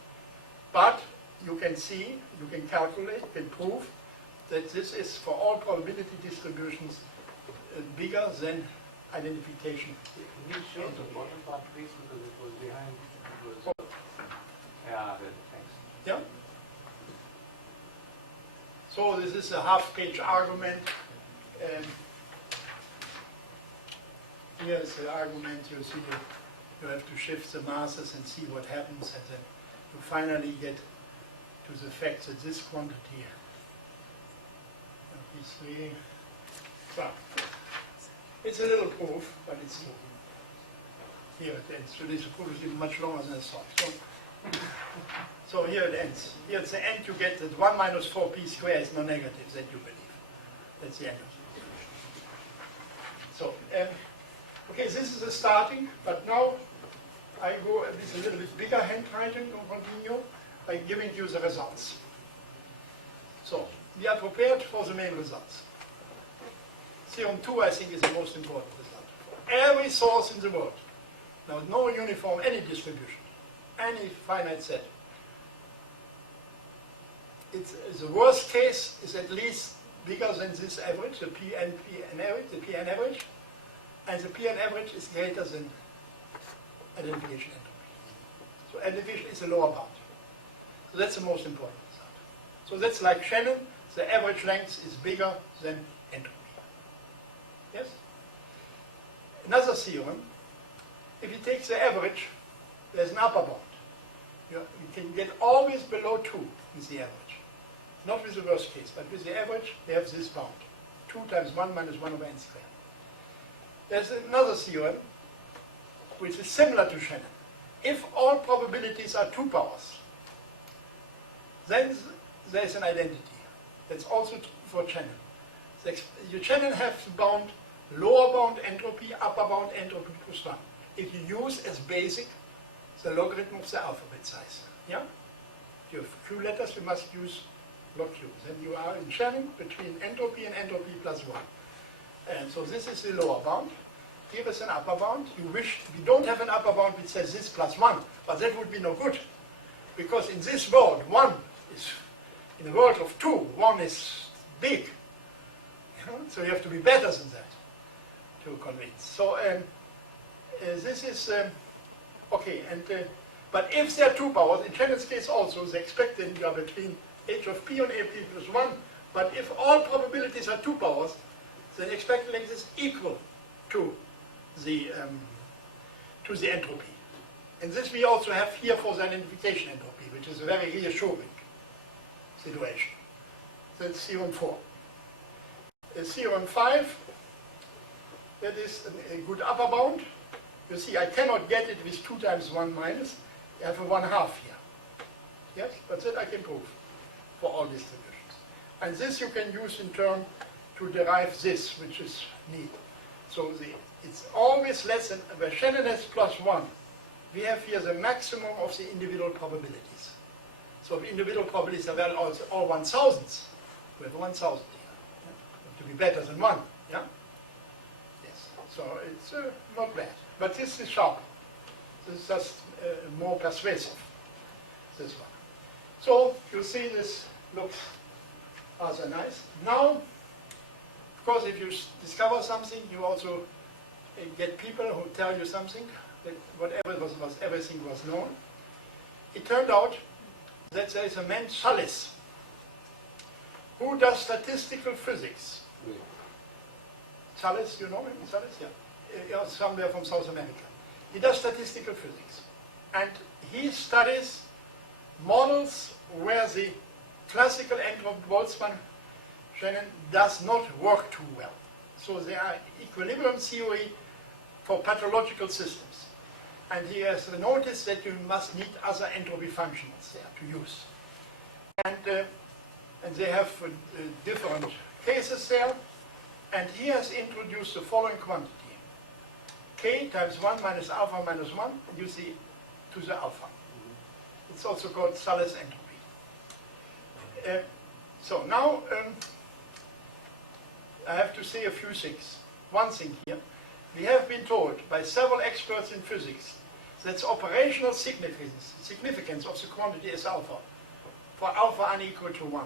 But you can see, you can calculate, you can prove that this is, for all probability distributions, bigger than identification. Can you show the bottom part, please, because it was behind. It was. Yeah, good. Thanks. Yeah. So this is a half-page argument. Here is the argument. You see, you have to shift the masses and see what happens, and then you finally get to the fact that this quantity, these 3. So, it's a little proof, but it's here it ends. So this proof is even much longer than I thought. So here it ends. Here at the end you get that 1 minus 4p squared is no negative, that you believe. That's the end of it. So, okay, this is the starting, but now I go with a little bit bigger handwriting to continue by giving you the results. So, we are prepared for the main results. theorem 2, I think, is the most important result. For every source in the world, now no uniform, any distribution, any finite set, the worst case is at least bigger than this average, the Pn average, and the Pn average is greater than identification entropy. So identification is a lower bound. So that's the most important result. So that's like Shannon, the average length is bigger than entropy. Yes? Another theorem, if you take the average, there's an upper bound. You can get always below 2 with the average. Not with the worst case, but with the average, they have this bound. 2 times 1 minus 1 over n squared. There's another theorem, which is similar to Shannon. If all probabilities are 2 powers, then there's an identity. That's also true for Shannon. You Shannon have the bound, lower bound entropy, upper bound entropy plus 1. If you use as basic the logarithm of the alphabet size. Yeah? You have Q letters, you must use log Q. Then you are in Shannon between entropy and entropy plus 1. And so this is the lower bound. Here is an upper bound. You wish, we don't have an upper bound which says this plus 1, but that would be no good. Because in this world, 1 is, in a world of 2, 1 is big. You know? So you have to be better than that to convince. So this is, okay, and but if there are 2 powers, in Shannon's case also, they expect that you are between h of p on a p plus 1, but if all probabilities are 2 powers, then expected length is equal to the entropy. And this we also have here for the identification entropy, which is a very reassuring situation. That's theorem 4. Theorem 5, that is a good upper bound. You see, I cannot get it with 2 times 1 minus. I have a 1/2 here. Yes, but that I can prove for all distributions. And this you can use in turn to derive this, which is neat. So it's always less than, where Shannon has plus 1, we have here the maximum of the individual probabilities. So if individual probabilities are well all 1,000s, we have 1,000 here. Yeah? To be better than 1. Yeah? Yes. So it's not bad. But this is sharp. This is just more persuasive, this one. So you see this looks rather nice. Now, of course, if you discover something, you also get people who tell you something, that whatever was everything was known. It turned out that there is a man, Challis, who does statistical physics. Challis, you know him? Challis, yeah. Somewhere from South America. He does statistical physics. And he studies models where the classical entropy Boltzmann Shannon does not work too well. So there are equilibrium theory for pathological systems. And he has noticed that you must need other entropy functionals there to use. And they have different cases there. And he has introduced the following quantity. K times 1 minus alpha minus 1, and you see to the alpha. It's also called Challis entropy. So now I have to say a few things. One thing here, we have been told by several experts in physics that the operational significance of the quantity is alpha, for alpha unequal to 1,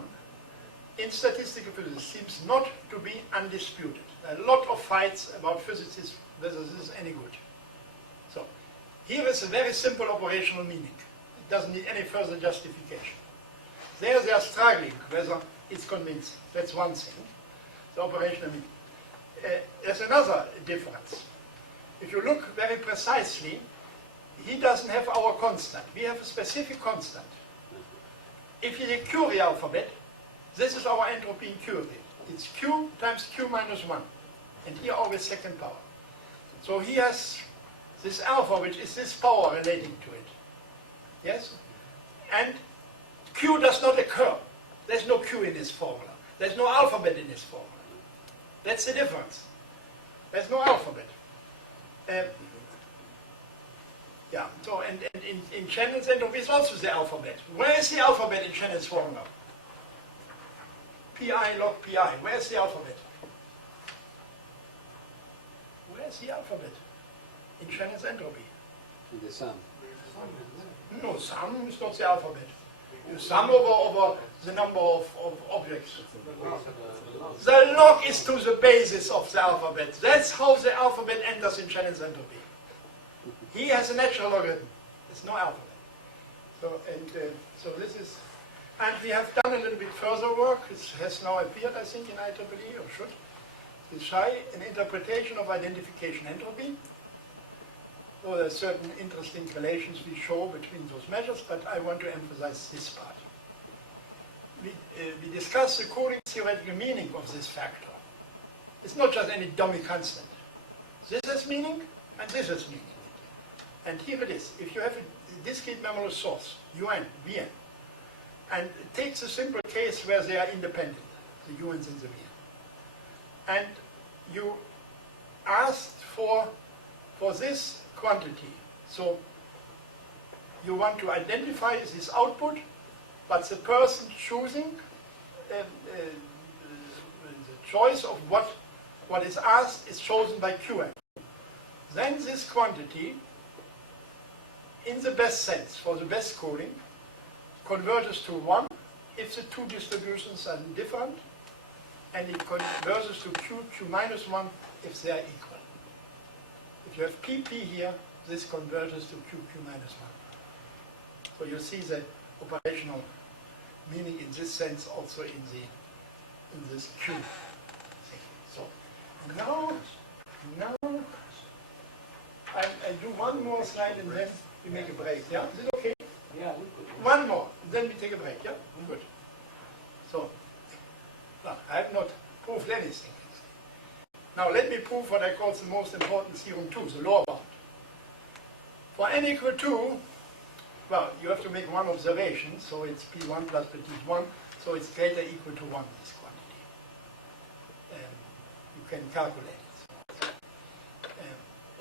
in statistical physics seems not to be undisputed. There are a lot of fights about physicists whether this is any good. So here is a very simple operational meaning. It doesn't need any further justification. There they are struggling whether it's convincing. That's one thing, the operational meaning. There's another difference. If you look very precisely, he doesn't have our constant. We have a specific constant. If you take Curie alphabet, this is our entropy in Curie. It's Q times Q minus 1. And here always second power. So he has this alpha, which is this power relating to it. Yes? And Q does not occur. There's no Q in this formula. There's no alphabet in this formula. That's the difference. There's no alphabet. Yeah, so and in Shannon's entropy is also the alphabet. Where is the alphabet in Shannon's formula? Pi log pi. Where is the alphabet? Yes, the alphabet in Shannon's entropy. In the sum. No, sum is not the alphabet. You sum over the number of objects. The log is to the basis of the alphabet. That's how the alphabet enters in Shannon's entropy. He has a natural logarithm. There's no alphabet. So this is, and we have done a little bit further work. It has now appeared, I think, in IEEE, or should. It's an interpretation of identification entropy. So there are certain interesting relations we show between those measures, but I want to emphasize this part. We discuss the coding theoretical meaning of this factor. It's not just any dummy constant. This has meaning, and this has meaning. And here it is. If you have a discrete memoryless source, un, vn, and it takes a simple case where they are independent, the uns and the vn, and you asked for this quantity. So you want to identify this output, but the person choosing the choice of what is asked is chosen by Qn. Then this quantity, in the best sense, for the best coding, converges to 1 if the two distributions are different, and it converges to Q minus 1 if they are equal. If you have PP here, this converges to Q minus 1. So you see the operational meaning in this sense also in this Q thing. So now I do one more slide and then we make a break. Yeah, is it okay? Yeah. One more, then we take a break. Yeah, good. So no, I have not proved anything. Now let me prove what I call the most important theorem 2, the lower bound. For n equal 2, well, you have to make one observation, so it's P1 plus P1, so it's greater equal to 1, this quantity. You can calculate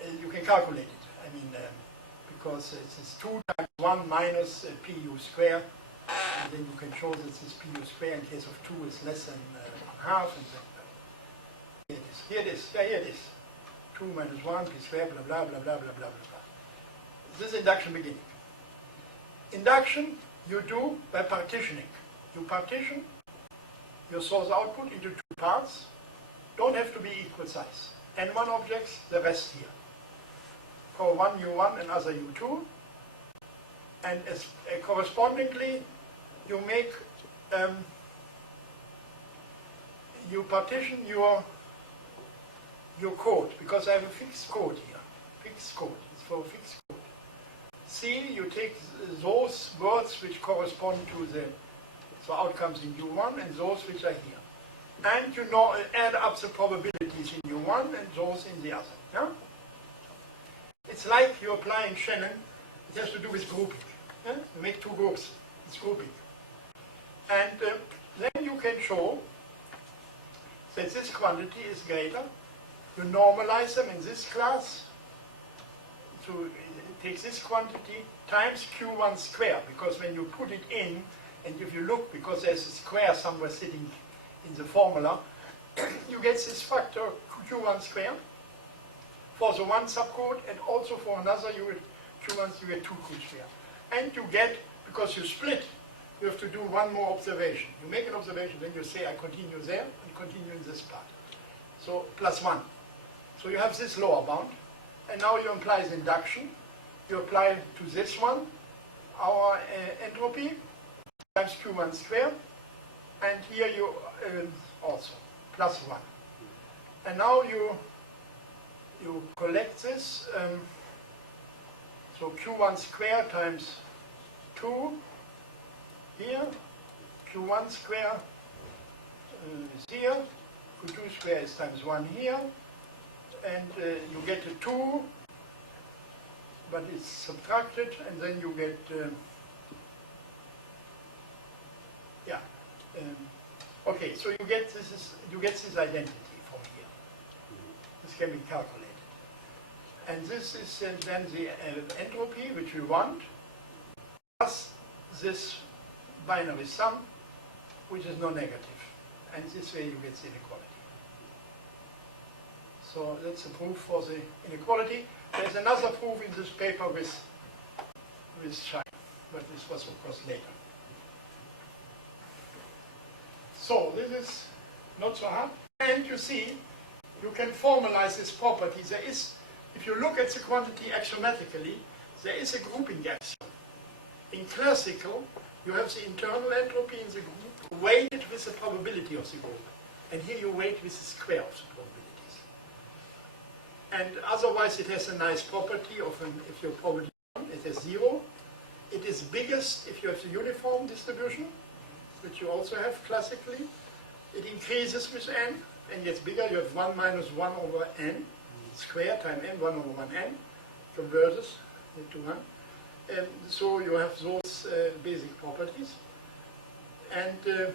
it. You can calculate it, I mean, because it's 2 times 1 minus Pu square, and then you can show that this Pu square in case of 2 is less than 1/2, and then here it is, yeah, here it is. 2 minus 1, P square, blah, blah, blah, blah, blah, blah, blah. This is induction beginning. Induction you do by partitioning. You partition your source output into 2 parts. Don't have to be equal size. N1 objects, the rest here. For one U1 and other U2. And correspondingly, you make, you partition your code, because I have a fixed code here. Fixed code, it's for a fixed code. C, you take those words which correspond to the outcomes in U1 and those which are here. And you add up the probabilities in U1 and those in the other. Yeah? It's like you apply in Shannon, it has to do with grouping. Yeah? You make 2 groups, it's grouping. And then you can show that this quantity is greater. You normalize them in this class. So it takes this quantity times Q1 square, because when you put it in, and if you look, because there's a square somewhere sitting in the formula, you get this factor Q1 square for the one subcode, and also for another you get Q1, you get 2 Q square. And you get, because you split, you have to do one more observation. You make an observation, then you say I continue there, and continue in this part. So plus 1. So you have this lower bound, and now you apply the induction. You apply to this one, our entropy, times Q1 square, and here you also, plus 1. And now you collect this, so Q1 square times 2 here, Q1 square is here, Q2 square is times 1 here, and you get a 2, but it's subtracted, and then you get, okay, so you get this identity from here. This can be calculated. And this is then the entropy which we want, plus this binary sum, which is non-negative. And this way you get the inequality. So that's a proof for the inequality. There's another proof in this paper with Shannon, but this was of course later. So this is not so hard. And you see, you can formalize this property. There is, if you look at the quantity axiomatically, there is a grouping axiom. In classical, you have the internal entropy in the group weighted with the probability of the group. And here you weight with the square of the probabilities. And otherwise it has a nice property of if your probability it has 0. It is biggest if you have the uniform distribution, which you also have classically. It increases with n and gets bigger. You have 1 minus 1 over n squared times n, 1 over 1n, converges into 1. And so you have those basic properties. And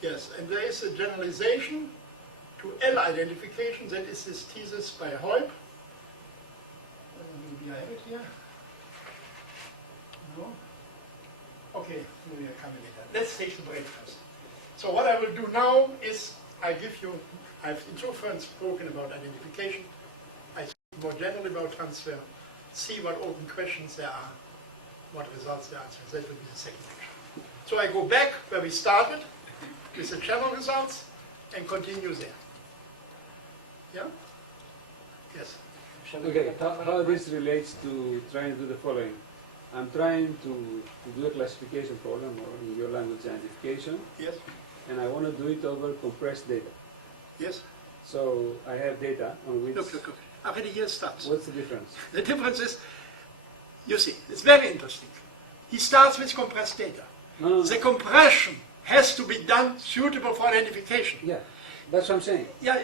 yes, and there is a generalization to L identification. That is this thesis by Heup. Maybe I have it here. No? Okay, maybe I come later. Let's take the break first. So what I will do now is I've insofern spoken about identification. I speak more generally about transfer, see what open questions there are, what results there are. That will be the second lecture. So I go back where we started with the channel results and continue there. Yeah? Yes? Okay, how this relates to trying to do the following. I'm trying to do a classification problem, or in your language, identification. Yes. And I want to do it over compressed data. Yes. So I have data on which... Look. Already here starts. What's the difference? The difference is, you see, it's very interesting. He starts with compressed data. No. The compression has to be done suitable for identification. Yeah, that's what I'm saying. Yeah,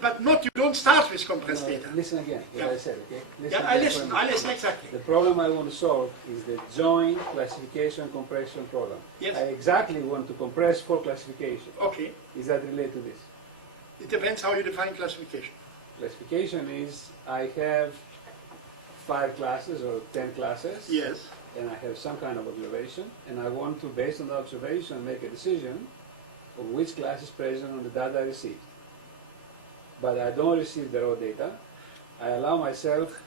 but not, you don't start with compressed data. Listen again, what Yeah. I said, okay? Yeah, I listen exactly. The problem I want to solve is the joint classification compression problem. Yes. I exactly want to compress for classification. Okay. Is that related to this? It depends how you define classification. Classification is I have 5 classes or 10 classes. Yes. And I have some kind of observation, and I want to, based on the observation, make a decision of which class is present on the data I received. But I don't receive the raw data. I allow myself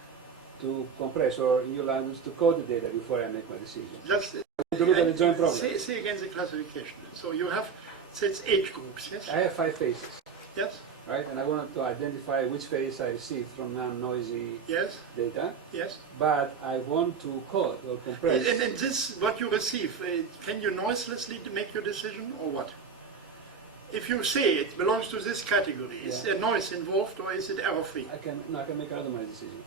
to compress, or in your language, to code the data before I make my decision. Just To look at the joint problem. say again the classification. So you have, say it's age groups, yes? I have 5 phases, Yes? right? And I wanted to identify which phase I received from non-noisy Yes? data. Yes? But I want to code or compress. And this, what you receive, can you noiselessly make your decision or what? If you say it belongs to this category, is there noise involved or is it error-free? I can make a randomized decision.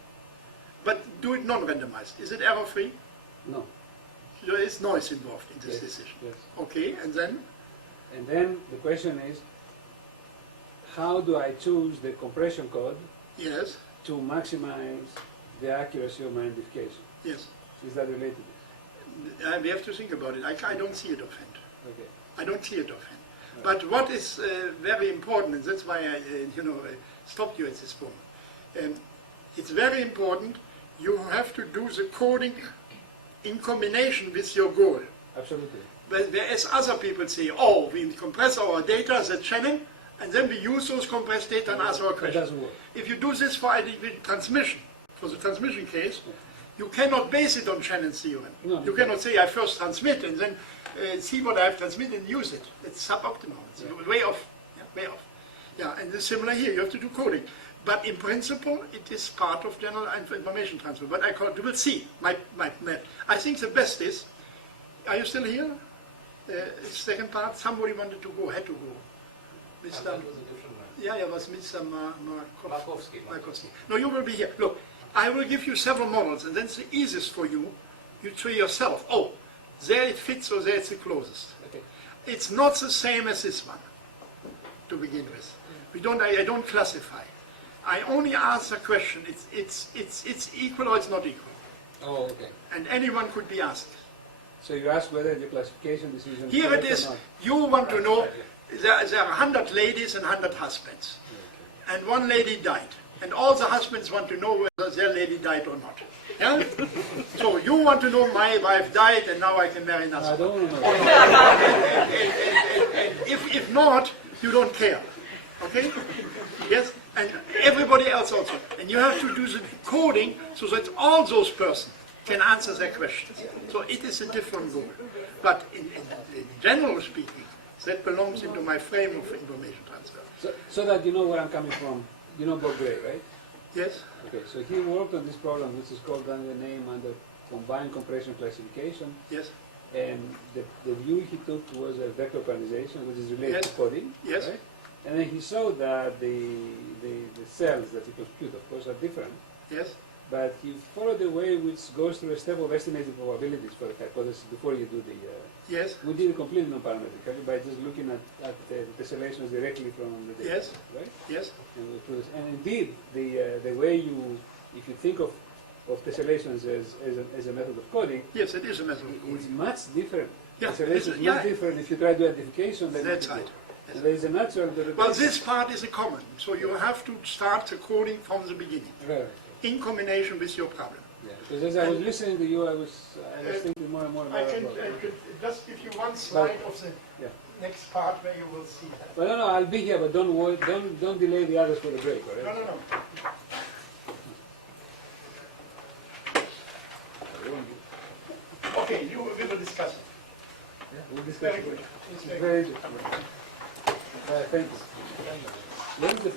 But do it non-randomized. Is it error-free? No. There is noise involved in this decision. Yes. Okay, and then? And then the question is, how do I choose the compression code Yes. to maximize the accuracy of my identification? Yes. Is that related? We have to think about it. I don't see it offhand. Okay. I don't see it offhand. But what is very important, and that's why I stopped you at this point. It's very important. You have to do the coding in combination with your goal. Absolutely. But whereas other people say, oh, we compress our data, that's Shannon, and then we use those compressed data and answer our That questions. doesn't work. If you do this for transmission, for the transmission case, you cannot base it on Shannon's theorem. No, You cannot say, I first transmit and then see what I have transmitted and use it. It's suboptimal. It's way off. Yeah, way off. Yeah, and it's similar here. You have to do coding. But in principle, it is part of general information transfer. But you will see. I think the best is, are you still here? Second part, somebody wanted to go, had to go. Mr. That was a different man. Yeah, it was Mr. Markovsky. No, you will be here. Look, I will give you several models, and then it's the easiest for you. You try yourself. Oh, there it fits, or there it's the closest. Okay. It's not the same as this one, to begin with. I don't classify. I only ask a question. It's equal or it's not equal. Oh, okay. And anyone could be asked. So you ask whether the classification decision Here it is. You want to know, there are 100 ladies and 100 husbands. And one lady died. And all the husbands want to know whether their lady died or not. Yeah? So you want to know, my wife died and now I can marry another. I don't know. And if not, you don't care. Okay? Yes? And everybody else also. And you have to do the coding so that all those persons can answer their questions. So it is a different rule. But in general speaking, that belongs into my frame of information transfer. So that you know where I'm coming from, you know Bob Gray, right? Yes? Okay, so he worked on this problem, which is called under the name under combined compression classification. Yes? And the view he took was a vector organization, which is related Yes. to coding. Yes? Right? And then he showed that the cells that he compute, of course, are different. Yes? But he followed the way which goes through a step of estimating probabilities for the hypothesis before you do the... Yes? we did it completely non-parametrically by just looking at the tessellations directly from the data. Yes? Right? Yes? And indeed, the way you, if you think of tessellations as a method of coding, Yes, it is a method of it's coding. much different. Yeah, Tessellation is yeah. much different if you try to do identification than That's if you right. do. And there is a natural derivation. Well, this part is a common, so you have to start the coding from the beginning, Right. in combination with your problem. Yeah. Because as I was listening to you, I was thinking more and more I about can just give you one slide of the yeah. next part where you will see that. Well, no, I'll be here, but don't worry, don't delay the others for the break, all right? No. Okay, we will discuss it. Yeah, we'll discuss Very it. good. It's It's very very good. Thanks. When is the